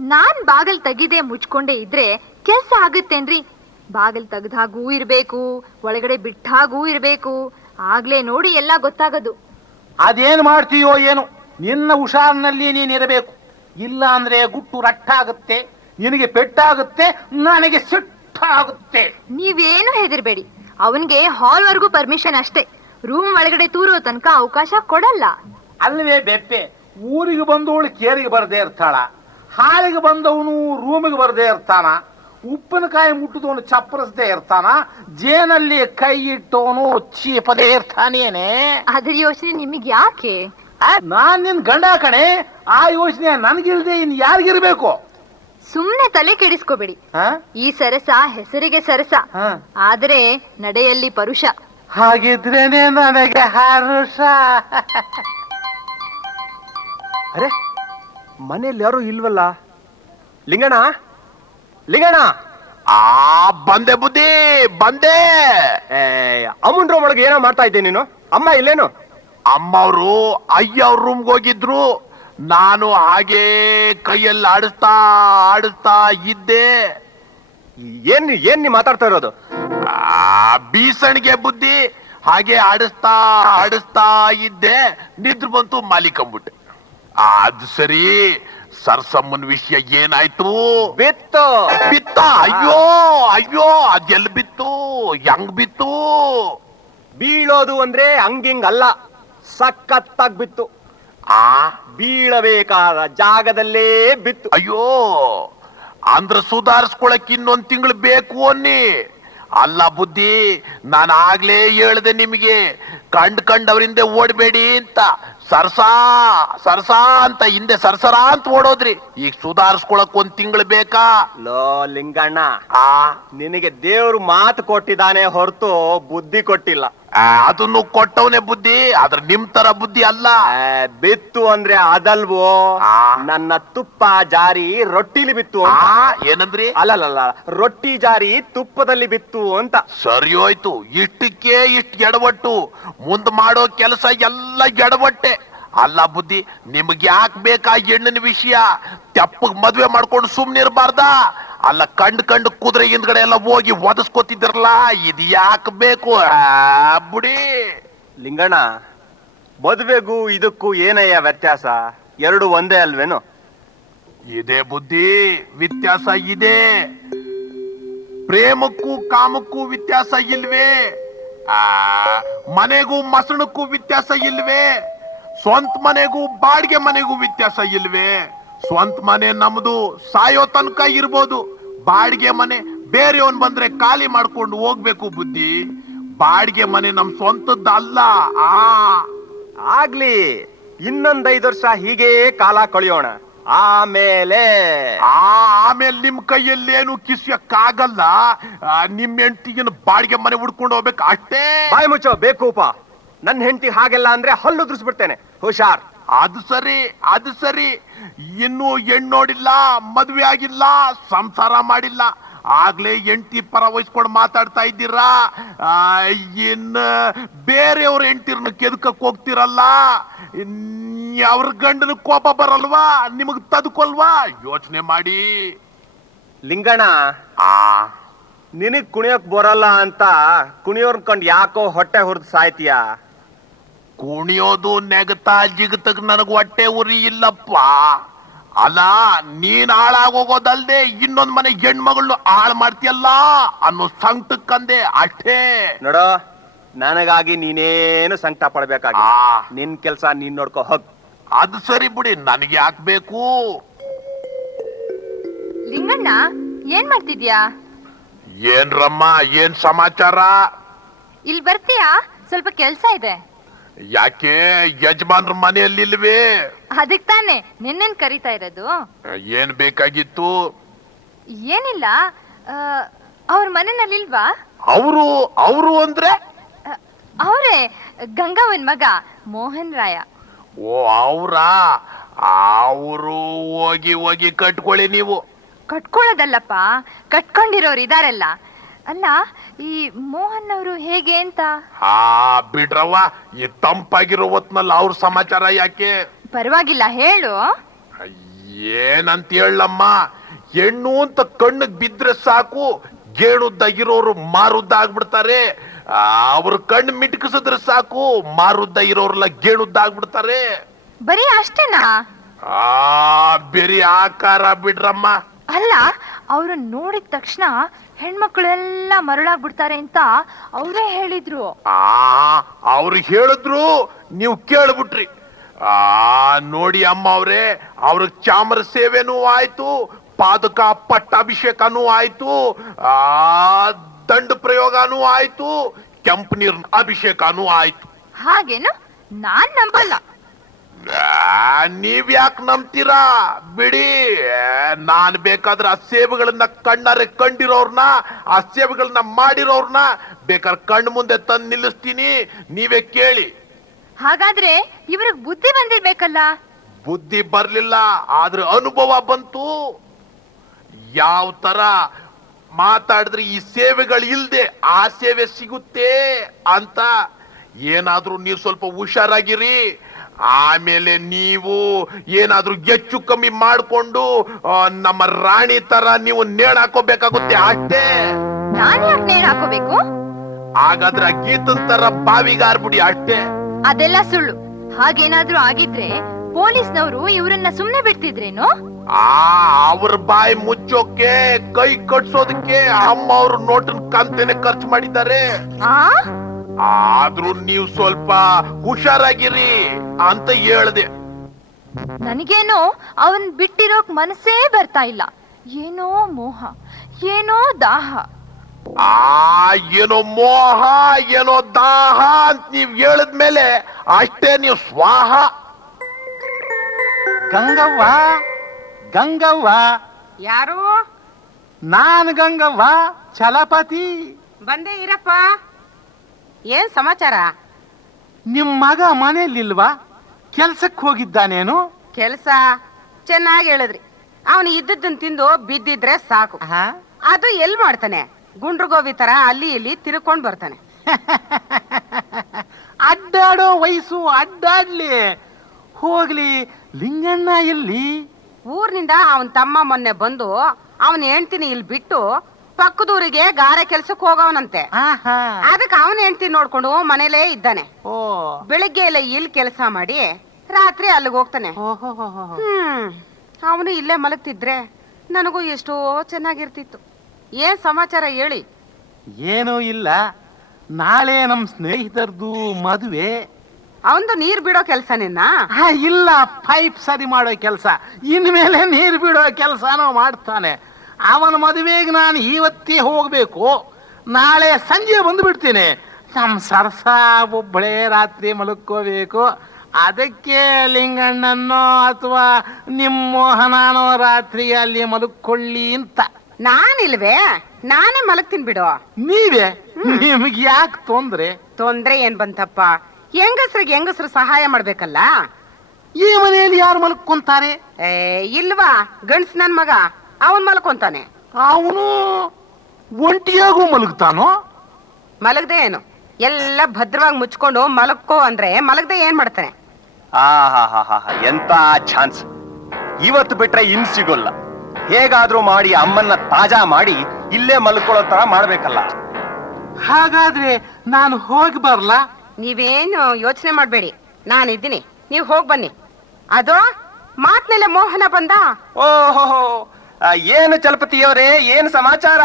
ನಾನ್ ಬಾಗಿಲು ತೆಗಿದೆ ಮುಚ್ಕೊಂಡೇ ಇದ್ರೆ ಕೆಲ್ಸ ಆಗುತ್ತೇನ್ರಿ? ಬಾಗಿಲು ತೆಗ್ದಾಗೂ ಇರ್ಬೇಕು, ಒಳಗಡೆ ಬಿಟ್ಟಾಗೂ ಇರ್ಬೇಕು. ಆಗ್ಲೇ ನೋಡಿ ಎಲ್ಲ ಗೊತ್ತಾಗದು. ಅದೇನ್ ಮಾಡ್ತೀಯೋ ಏನು, ನಿನ್ನ ಹುಷಾರಿನಲ್ಲಿ ನೀನಿರಬೇಕು. ಇಲ್ಲ ಅಂದ್ರೆ ಗುಟ್ಟು ರಟ್ಟಾಗುತ್ತೆ, ನಿನಗೆ ಪೆಟ್ಟಾಗುತ್ತೆ, ನನಗೆ ಸಿಟ್ಟಾಗುತ್ತೆ. ನೀವೇನು ಹೆದರ್ಬೇಡಿ, ಅವನ್ಗೆ ಹಾಲ್ ವರ್ಗೂ ಪರ್ಮಿಷನ್ ಅಷ್ಟೇ. ರೂಮ್ ಒಳಗಡೆ ತೂರೋ ತನಕ ಅವಕಾಶ ಕೊಡಲ್ಲ. ಅಲ್ವೇ ಬೆಪ್ಪೆ, ಊರಿಗೆ ಬಂದವಳು ಕೇರಿಗೆ ಬರದೇ ಇರ್ತಾಳ, ಹಾಲಿಗೆ ಬಂದವನು ರೂಮಿಗೆ ಬರದೇ ಇರ್ತಾನ, ಉಪ್ಪಿನಕಾಯಿ ಮುಟ್ಟಿದವನು ಚಪ್ಪರಿಸದೇ ಇರ್ತಾನ, ಜೇನಲ್ಲಿ ಕೈ ಇಟ್ಟವನು ಚೀಪದೇ ಇರ್ತಾನೇನೆ. ಅದ್ರ ಯೋಚನೆ ನಿಮಗ್ ಯಾಕೆ? ನಾನ್ ನಿನ್ ಗಂಡ ಕಣೆ, ಆ ಯೋಚನೆ ನನ್ಗಿಲ್ದೆ ಇನ್ ಯಾರಿಗಿರ್ಬೇಕು? ಸುಮ್ನೆ ತಲೆ ಕೆಡಿಸ್ಕೋಬೇಡಿ. ಈ ಸರಸ ಹೆಸರಿಗೆ ಸರಸ, ಆದ್ರೆ ನಡೆಯಲ್ಲಿ ಪರುಷ. ಹಾಗಿದ್ರೇನೆ ನನಗೆ ಹರುಷ. ಅರೆ, ಮನೆಯಲ್ಲಿ ಯಾರು ಇಲ್ವಲ್ಲ? ಲಿಂಗಣ್ಣ, ಲಿಂಗಣ್ಣ! ಬಂದೆ ಬುದ್ಧಿ, ಬಂದೆ. ಅಮ್ಮನ್ ರೂಮ್ ಒಳಗೆ ಏನೋ ಮಾಡ್ತಾ ಇದ್ದೆ ನೀನು? ಅಮ್ಮ ಇಲ್ಲೇನು? ಅಮ್ಮವ್ರು ಅಯ್ಯವ್ರ ರೂಮ್ಗೆ ಹೋಗಿದ್ರು. ನಾನು ಹಾಗೆ ಕೈಯಲ್ಲಿ ಆಡಿಸ್ತಾ ಇದ್ದೆ. ಏನ್ ನೀ ಮಾತಾಡ್ತಾ ಇರೋದು? ಬೀಸಣಿಗೆ ಬುದ್ಧಿ, ಹಾಗೆ ಆಡಿಸ್ತಾ ಇದ್ದೆ. ನಿದ್ರೆ ಬಂತು, ಮಾಲಿಕಂಬಿಟ್ಟೆ. ಅದು ಸರಿ, ಸರ್ಸಮ್ಮನ್ ವಿಷಯ ಏನಾಯ್ತು? ಬಿತ್ತ? ಅಯ್ಯೋ ಅದೆಲ್ಲ ಬಿತ್ತು, ಹೆಂಗ್ ಬಿತ್ತು? ಬೀಳೋದು ಅಂದ್ರೆ ಹಂಗಿಂಗ್ ಅಲ್ಲ, ಸಖತ್ತಾಗ್ ಬಿತ್ತು. ಬೀಳಬೇಕಾದ ಜಾಗದಲ್ಲೇ ಬಿತ್ತು. ಅಯ್ಯೋ, ಅಂದ್ರ ಸುಧಾರಿಸ್ಕೊಳಕ್ ಇನ್ನೊಂದ್ ತಿಂಗಳು ಬೇಕು ಅನ್ನಿ. ಅಲ್ಲ ಬುದ್ಧಿ, ನಾನು ಆಗ್ಲೇ ಹೇಳ್ದೆ ನಿಮಗೆ, ಕಂಡವರಿಂದ ಓಡ್ಬೇಡಿ ಅಂತ. ಸರ್ಸಾ ಅಂತ ಹಿಂದೆ ಸರ್ಸರ ಅಂತ ಓಡೋದ್ರಿ. ಈಗ ಸುಧಾರಿಸ್ಕೊಳಕ್ 1 ತಿಂಗಳು ಬೇಕಾ? ಲೋ ಲಿಂಗಣ್ಣ, ನಿನಗೆ ದೇವ್ರು ಮಾತು ಕೊಟ್ಟಿದ್ದಾನೆ ಹೊರತು ಬುದ್ಧಿ ಕೊಟ್ಟಿಲ್ಲ. ಅದನ್ನು ಕೊಟ್ಟವನೇ ಬುದ್ಧಿ, ಆದ್ರೆ ನಿಮ್ ತರ ಬುದ್ಧಿ ಅಲ್ಲ. ಬಿತ್ತು ಅಂದ್ರೆ ಅದಲ್ವೋ, ನನ್ನ ತುಪ್ಪ ಜಾರಿ ರೊಟ್ಟಿಲಿ ಬಿತ್ತು. ಏನಂದ್ರಿ? ಅಲ್ಲಲ್ಲ, ರೊಟ್ಟಿ ಜಾರಿ ತುಪ್ಪದಲ್ಲಿ ಬಿತ್ತು ಅಂತ. ಸರಿ ಹೋಯ್ತು, ಇಷ್ಟಕ್ಕೆ ಇಷ್ಟು ಎಡವಟ್ಟು, ಮುಂದ್ ಮಾಡೋ ಕೆಲಸ ಎಲ್ಲ ಎಡವಟ್ಟೆ. ಅಲ್ಲ ಬುದ್ಧಿ, ನಿಮ್ಗೆ ಯಾಕೆ ಬೇಕಾ ಹೆಣ್ಣಿನ ವಿಷಯ? ತೆಪ್ಪಗ್ ಮದ್ವೆ ಮಾಡ್ಕೊಂಡು ಸುಮ್ನೆ ಇರಬಾರ್ದ? ಅಲ್ಲ, ಕಂಡು ಕುದುರೆ ಹಿಂದ್ಗಡೆ ಎಲ್ಲ ಹೋಗಿ ಒದಸ್ಕೊತಿದ್ರಲ್ಲ, ಇದು ಯಾಕೆ ಬೇಕು ಬುಡಿ? ಲಿಂಗಣ್ಣ, ಮದುವೆಗೂ ಇದಕ್ಕೂ ಏನಯ್ಯ ವ್ಯತ್ಯಾಸ? 2 ಒಂದೇ ಅಲ್ವೇನು? ಇದೆ ಬುದ್ಧಿ, ವ್ಯತ್ಯಾಸ ಇದೆ. ಪ್ರೇಮಕ್ಕೂ ಕಾಮಕ್ಕೂ ವ್ಯತ್ಯಾಸ ಇಲ್ವೇ? ಮನೆಗೂ ಮಸಣಕ್ಕೂ ವ್ಯತ್ಯಾಸ ಇಲ್ವೇ? ಸ್ವಂತ ಮನೆಗೂ ಬಾಡಿಗೆ ಮನೆಗೂ ವ್ಯತ್ಯಾಸ ಇಲ್ವೇ? ಸ್ವಂತ ಮನೆ ನಮ್ದು, ಸಾಯೋ ತನಕ ಇರ್ಬೋದು. ಬಾಡಿಗೆ ಮನೆ ಬೇರೆಯವನ್ ಬಂದ್ರೆ ಖಾಲಿ ಮಾಡ್ಕೊಂಡು ಹೋಗ್ಬೇಕು ಬುದ್ಧಿ. ಬಾಡಿಗೆ ಮನೆ ನಮ್ ಸ್ವಂತದ್ದಲ್ಲ. ಆಗ್ಲಿ, ಇನ್ನೊಂದ್ 5 ವರ್ಷ ಹೀಗೇ ಕಾಲ ಕಳಿಯೋಣ. ಆಮೇಲೆ ನಿಮ್ ಕೈಯಲ್ಲಿ ಏನು ಕಿಸ್ಯಕ್ಕಾಗಲ್ಲ. ನಿಮ್ ಹೆಂಡತಿಗಿನ ಬಾಡಿಗೆ ಮನೆ ಹುಡ್ಕೊಂಡು ಹೋಗ್ಬೇಕು ಅಷ್ಟೇ. ಬಾಯಿ ಮುಚ್ಚೋ ಬೇಕೂಪ. ನನ್ ಹೆಂಡತಿ ಹಾಗೆಲ್ಲ ಅಂದ್ರೆ ಹಲ್ಲು ಉದುರಿಸ್ಬಿಡ್ತೇನೆ, ಹುಷಾರ್. ಅದು ಸರಿ. ಇನ್ನು ಹೆಣ್ಣು ನೋಡಿಲ್ಲ, ಮದ್ವೆ ಆಗಿಲ್ಲ, ಸಂಸಾರ ಮಾಡಿಲ್ಲ, ಆಗ್ಲೇ ಹೆಂಡತಿ ಪರ ವಹಿಸ್ಕೊಂಡು ಮಾತಾಡ್ತಾ ಇದ್ದೀರಾ. ಇನ್ನ ಬೇರೆಯವ್ರ ಹೆಂಡತಿರ್ನ ಕೆದಕಕ್ ಹೋಗ್ತಿರಲ್ಲ. ಅವ್ರ ಗಂಡನ ಕೋಪ ಬರಲ್ವಾ, ನಿಮಗ್ ತದ್ಕೊಲ್ವಾ? ಯೋಚನೆ ಮಾಡಿ. ಲಿಂಗಣ್ಣ, ನಿನಗ್ ಕುಣಿಯೋಕ್ ಬರಲ್ಲ ಅಂತ ಕುಣಿಯೋರ್ನ್ ಕಂಡು ಯಾಕೋ ಹೊಟ್ಟೆ ಹುರಿದು ಸಾಯ್ತೀಯ? ಕುಣಿಯೋದು ನೆಗತಾ ಜಿಗತಕ್ ನನಗ್ ಹೊಟ್ಟೆ ಉರಿ ಇಲ್ಲಪ್ಪ. ಅಲ್ಲ, ನೀನ್ ಹಾಳಾಗೋಗೋದಲ್ದೆ ಇನ್ನೊಂದ್ ಮನೆ ಹೆಣ್ಮಗಳು ಹಾಳು ಮಾಡ್ತೀಯಲ್ಲ ಅನ್ನೋ ಸಂಕಟಕ್ಕಂದೆ ಅಷ್ಟೇ. ನೋಡೋ, ನನಗಾಗಿ ನೀನೇನು ಸಂಕಟ ಪಡ್ಬೇಕಾಗಿಲ್ಲ. ನಿನ್ ಕೆಲ್ಸ ನೀನ್ ನೋಡ್ಕೋ ಹೋಗ್. ಅದು ಸರಿ ಬಿಡಿ, ನನಗೆ ಹಾಕ್ಬೇಕು. ಲಿಂಗಣ್ಣ, ಏನ್ ಮಾಡ್ತಿದ್ಯಾ? ಏನ್ರಮ್ಮ, ಏನ್ ಸಮಾಚಾರ? ಇಲ್ಲಿ ಬರ್ತೀಯಾ? ಸ್ವಲ್ಪ ಕೆಲ್ಸ ಇದೆ. ಯಾಕೆ, ಯಜಮಾನ್ರ ಮನೆಯಲ್ಲಿ ಇಲ್ವೇ? ಅದಕ್ ತಾನೆ ನಿನ್ನೇನ್ ಕರಿತಾ ಇರೋದು. ಏನ್ ಬೇಕಾಗಿತ್ತು? ಏನಿಲ್ಲ, ಅವ್ರ ಮನೆಯಲ್ಲಿ ಇಲ್ವಾ? ಅವರು ಅಂದ್ರೆ? ಅವರೇ, ಗಂಗವ್ವನ್ ಮಗ ಮೋಹನ್ ರಾಯ. ಓ, ಅವರು ಹೋಗಿ ಕಟ್ಕೊಳ್ಳಿ. ನೀವು ಕಟ್ಕೊಳ್ಳೋದಲ್ಲಪ್ಪ, ಕಟ್ಕೊಂಡಿರೋರು ಇದಾರಲ್ಲ. ಅಲ್ಲ, ಈ ಮೋಹನ್ ಅವರು ಹೇಗೆ ಅಂತ? ಬಿಡ್ರವ್ವ, ಈ ತಂಪಾಗಿರೋ ಹೊತ್ನಲ್ಲಿ ಅವ್ರ ಸಮಾಚಾರ ಯಾಕೆ? ಪರವಾಗಿಲ್ಲ, ಹೇಳು. ಏನಂತ ಹೇಳಮ್ಮ, ಹೆಣ್ಣು ಅಂತ ಕಣ್ಣಿಗೆ ಬಿದ್ರೆ ಸಾಕು, ಗೇಣುದ್ದಾಗಿರೋರು ಮಾರುದ್ದ ಆಗ್ಬಿಡ್ತಾರೆ. ಅವ್ರ ಕಣ್ಣು ಮಿಟ್ಕಿಸಿದ್ರೆ ಸಾಕು, ಮಾರುದ್ದ ಇರೋರ್ಲ ಗೇಣುದ್ದ ಆಗ್ಬಿಡ್ತಾರೆ. ಬರೀ ಅಷ್ಟೇನಾ? ಬೇರೆ ಆಕಾರ ಬಿಡ್ರಮ್ಮ. ಅಲ್ಲ, ಅವ್ರನ್ನ ನೋಡಿದ ತಕ್ಷಣ ಹೆಣ್ಮಕ್ಳೆಲ್ಲ ಮರಳಾಗ್ಬಿಡ್ತಾರೆ ಅಂತ ಅವರೇ ಹೇಳಿದ್ರು. ಅವ್ರು ಹೇಳಿದ್ರು, ನೀವು ಕೇಳ್ಬಿಟ್ರಿ. ನೋಡಿ ಅಮ್ಮ ಅವ್ರೆ, ಅವ್ರ ಚಾಮರ ಸೇವೆನೂ ಆಯ್ತು, ಪಾದಕ ಪಟ್ಟಾಭಿಷೇಕನೂ ಆಯ್ತು, ದಂಡ ಪ್ರಯೋಗನೂ ಆಯ್ತು, ಕೆಂಪು ನೀರ್ ಅಭಿಷೇಕನೂ ಆಯ್ತು. ಹಾಗೇನು? ನಾನ್ ನಂಬಲ್ಲ. ನೀವ್ ಯಾಕೆ ನಂಬ್ತೀರಾ? ಬಿಡಿ, ನಾನ್ ಬೇಕಾದ್ರೆ ಆ ಸೇವೆಗಳನ್ನ ಕಣ್ಣಾರೆ ಕಂಡಿರೋರ್ನ, ಆ ಸೇವೆಗಳನ್ನ ಮಾಡಿರೋರ್ನ ಬೇಕಾದ್ರೆ ಕಣ್ಣು ಮುಂದೆ ತಂದು ನಿಲ್ಲಿಸ್ತೀನಿ, ನೀವೇ ಕೇಳಿ. ಹಾಗಾದ್ರೆ ಇವ್ರಿಗೆ ಬುದ್ಧಿ ಬಂದಿರ್ಬೇಕಲ್ಲ? ಬುದ್ಧಿ ಬರ್ಲಿಲ್ಲ, ಆದ್ರೆ ಅನುಭವ ಬಂತು. ಯಾವ ತರ ಮಾತಾಡಿದ್ರೆ ಈ ಸೇವೆಗಳು ಇಲ್ದೆ ಆ ಸೇವೆ ಸಿಗುತ್ತೆ ಅಂತ. ಏನಾದ್ರೂ ನೀವು ಸ್ವಲ್ಪ ಹುಷಾರಾಗಿರಿ. ಆಮೇಲೆ ನೀವು ಏನಾದ್ರೂ ಹೆಚ್ಚು ಕಮ್ಮಿ ಮಾಡ್ಕೊಂಡು ನಮ್ಮ ರಾಣಿ ತರ ನೀವು ನೇಣ್ ಹಾಕೋಬೇಕಾಗುತ್ತೆ ಅಷ್ಟೇ. ನಾನ್ ಯಾಕೆ ನೇಣ್ ಹಾಕೋಬೇಕು? ಹಾಗಾದ್ರೆ ಗೀತನ್ ತರ ಬಾವಿಗಾರ್ಬಿಡಿ ಅಷ್ಟೇ. ಅದೆಲ್ಲ ಸುಳ್ಳು. ಹಾಗೇನಾದ್ರೂ ಆಗಿದ್ರೆ ಪೊಲೀಸ್ನವರು ಇವ್ರನ್ನ ಸುಮ್ನೆ ಬಿಡ್ತಿದ್ರೇನು? ಅವ್ರ ಬಾಯಿ ಮುಚ್ಚೋಕೆ, ಕೈ ಕಟ್ಸೋದಕ್ಕೆ ಅಮ್ಮ ಅವ್ರ ನೋಟಿನ ಕಂತೆನೆ ಖರ್ಚು ಮಾಡಿದ್ದಾರೆ. ಆದ್ರೂ ನೀವು ಸ್ವಲ್ಪ ಹುಷಾರಾಗಿರಿ ಅಂತ ಹೇಳ್ದೆ. ನನಗೇನೋ ಅವನ್ ಬಿಟ್ಟಿರೋಕ್ ಮನಸ್ಸೇ ಬರ್ತಾ ಇಲ್ಲ. ಏನೋ ಮೋಹ, ಏನೋ ದಾಹ. ಏನೋ ಮೋಹ, ಏನೋ ದಾಹ ಅಂತ ನೀವ್ ಹೇಳಿದ್ಮೇಲೆ ಅಷ್ಟೇ ನೀವು ಸ್ವಾಹ. ಗಂಗವ್ವ. ಯಾರು? ನಾನು ಗಂಗವ್ವ, ಛಲಪತಿ. ಬಂದೇ ಇರಪ್ಪ. ಏನ್ ಸಮಾಚಾರ? ನಿಮ್ ಮಗ ಮನೆಯಲ್ಲಿಲ್ವಾ? ಕೆಲ್ಸಕ್ಕೆ ಹೋಗಿದ್ದಾನೇನು? ಕೆಲ್ಸ ಚೆನ್ನಾಗಿ ಹೇಳಿದ್ರಿ. ಅವನು ಇದ್ದದ್ದನ್ ತಿಂದು ಬಿದ್ದಿದ್ರೆ ಸಾಕು. ಅದು ಎಲ್ ಮಾಡ್ತಾನೆ? ಗುಂಡ್ರಗೋಬಿ ತರ ಅಲ್ಲಿ ಇಲ್ಲಿ ತಿರ್ಕೊಂಡ್ ಬರ್ತಾನೆ. ಅಡ್ಡಾಡೋ ವಯಸ್ಸು, ಅಡ್ಡಾಡ್ಲಿ. ಹೋಗ್ಲಿ, ಲಿಂಗಣ್ಣ ಎಲ್ಲಿ? ಊರ್ನಿಂದ ಅವನ್ ತಮ್ಮ ಮೊನ್ನೆ ಬಂದು ಅವನ್ ಹೆಂಡ್ತಿನಿ ಇಲ್ಲಿ ಬಿಟ್ಟು ಪಕ್ಕದೂರಿಗೆ ಗಾರೆ ಕೆಲ್ಸಕ್ ಹೋಗವನಂತೆ. ಅದಕ್ಕೆ ಅವನ್ ಹೆಂಡ್ತಿ ನೋಡ್ಕೊಂಡು ಮನೇಲೇ ಇದ್ದಾನೆ. ಬೆಳಿಗ್ಗೆ ಎಲ್ಲ ಇಲ್ಲಿ ಕೆಲಸ ಮಾಡಿ ರಾತ್ರಿ ಅಲ್ಲಿಗೆ ಹೋಗ್ತಾನೆ. ಅವನು ಇಲ್ಲೇ ಮಲಗ್ತಿದ್ರೆ ನನಗೂ ಎಷ್ಟೋ ಚೆನ್ನಾಗಿರ್ತಿತ್ತು. ಏನ್ ಸಮಾಚಾರ ಹೇಳಿ? ಏನೂ ಇಲ್ಲ. ನಾಳೆ ನಮ್ ಸ್ನೇಹಿತರದು ಮದುವೆ. ಅವಂದು ನೀರ್ ಬಿಡೋ ಕೆಲ್ಸ ನಿನ್ನ? ಇಲ್ಲ, ಪೈಪ್ ಸರಿ ಮಾಡೋ ಕೆಲಸ. ಇನ್ಮೇಲೆ ನೀರು ಬಿಡೋ ಕೆಲಸನೂ ಮಾಡ್ತಾನೆ. ಅವನ ಮದುವೆಗೆ ನಾನು ಇವತ್ತೇ ಹೋಗ್ಬೇಕು. ನಾಳೆ ಸಂಜೆ ಬಂದು ಬಿಡ್ತೀನಿ. ನಮ್ಮ ಸರಸ ಒಬ್ಬಳೇ ರಾತ್ರಿ ಮಲ್ಕೋಬೇಕು, ಅದಕ್ಕೆ ಲಿಂಗಣ್ಣನೋ ಅಥವಾ ನಿಮ್ಮ ಮೋಹನನೋ ರಾತ್ರಿ ಅಲ್ಲಿ ಮಲ್ಕೊಳ್ಳಿ ಅಂತ. ನಾನಿಲ್ವೇ, ನಾನೇ ಮಲಗ್ತೀನಿ ಬಿಡು. ನೀವೇ? ನಿಮ್ಗೆ ಯಾಕೆ ತೊಂದ್ರೆ? ತೊಂದ್ರೆ ಏನ್ ಬಂತಪ್ಪ, ಹೆಂಗಸ್ರಿಗೆ ಹೆಂಗಸ್ರು ಸಹಾಯ ಮಾಡ್ಬೇಕಲ್ಲ. ಈ ಮನೆಯಲ್ಲಿ ಯಾರು ಮಲ್ಕೊಂತಾರೆ? ಇಲ್ವಾ, ಗಂಡ್ಸ್ ನನ್ ಮಗ ಅವನ್ ಮಲ್ಕೊಂತಾನೆ. ಅವನು ಒಂಟಿಯಾಗೂ ಮಲಗ್ತಾನೋ? ಮಲಗದೆ ಏನು, ಎಲ್ಲ ಭದ್ರವಾಗಿ ಮುಚ್ಕೊಂಡು ಮಲಕ್ಕೋ ಅಂದ್ರೆ ಮಲಗದೆ ಏನ್ ಮಾಡ್ತಾನೆ? ಎಂತ ಚಾನ್ಸ್! ಇವತ್ತು ಬಿಟ್ರೆ ಇನ್ ಸಿಗೋಲ್ಲ. ಹೇಗಾದ್ರೂ ಮಾಡಿ ಅಮ್ಮನ್ನ ತಾಜಾ ಮಾಡಿ ಇಲ್ಲೇ ಮಲ್ಕೊಳ್ಳೋ ತರ ಮಾಡ್ಬೇಕಲ್ಲ. ಹಾಗಾದ್ರೆ ನಾನು ಹೋಗಿ ಬರ್ಲಾ? ನೀವೇನು ಯೋಚನೆ ಮಾಡ್ಬೇಡಿ, ನಾನಿದ್ದೀನಿ, ನೀವ್ ಹೋಗ್ ಬನ್ನಿ. ಅದು ಮಾತ್ನೆಲ್ಲ ಮೋಹನ ಬಂದ. ಓಹೋ, ಏನು ಚಲಪತಿಯವರೇ, ಏನು ಸಮಾಚಾರ?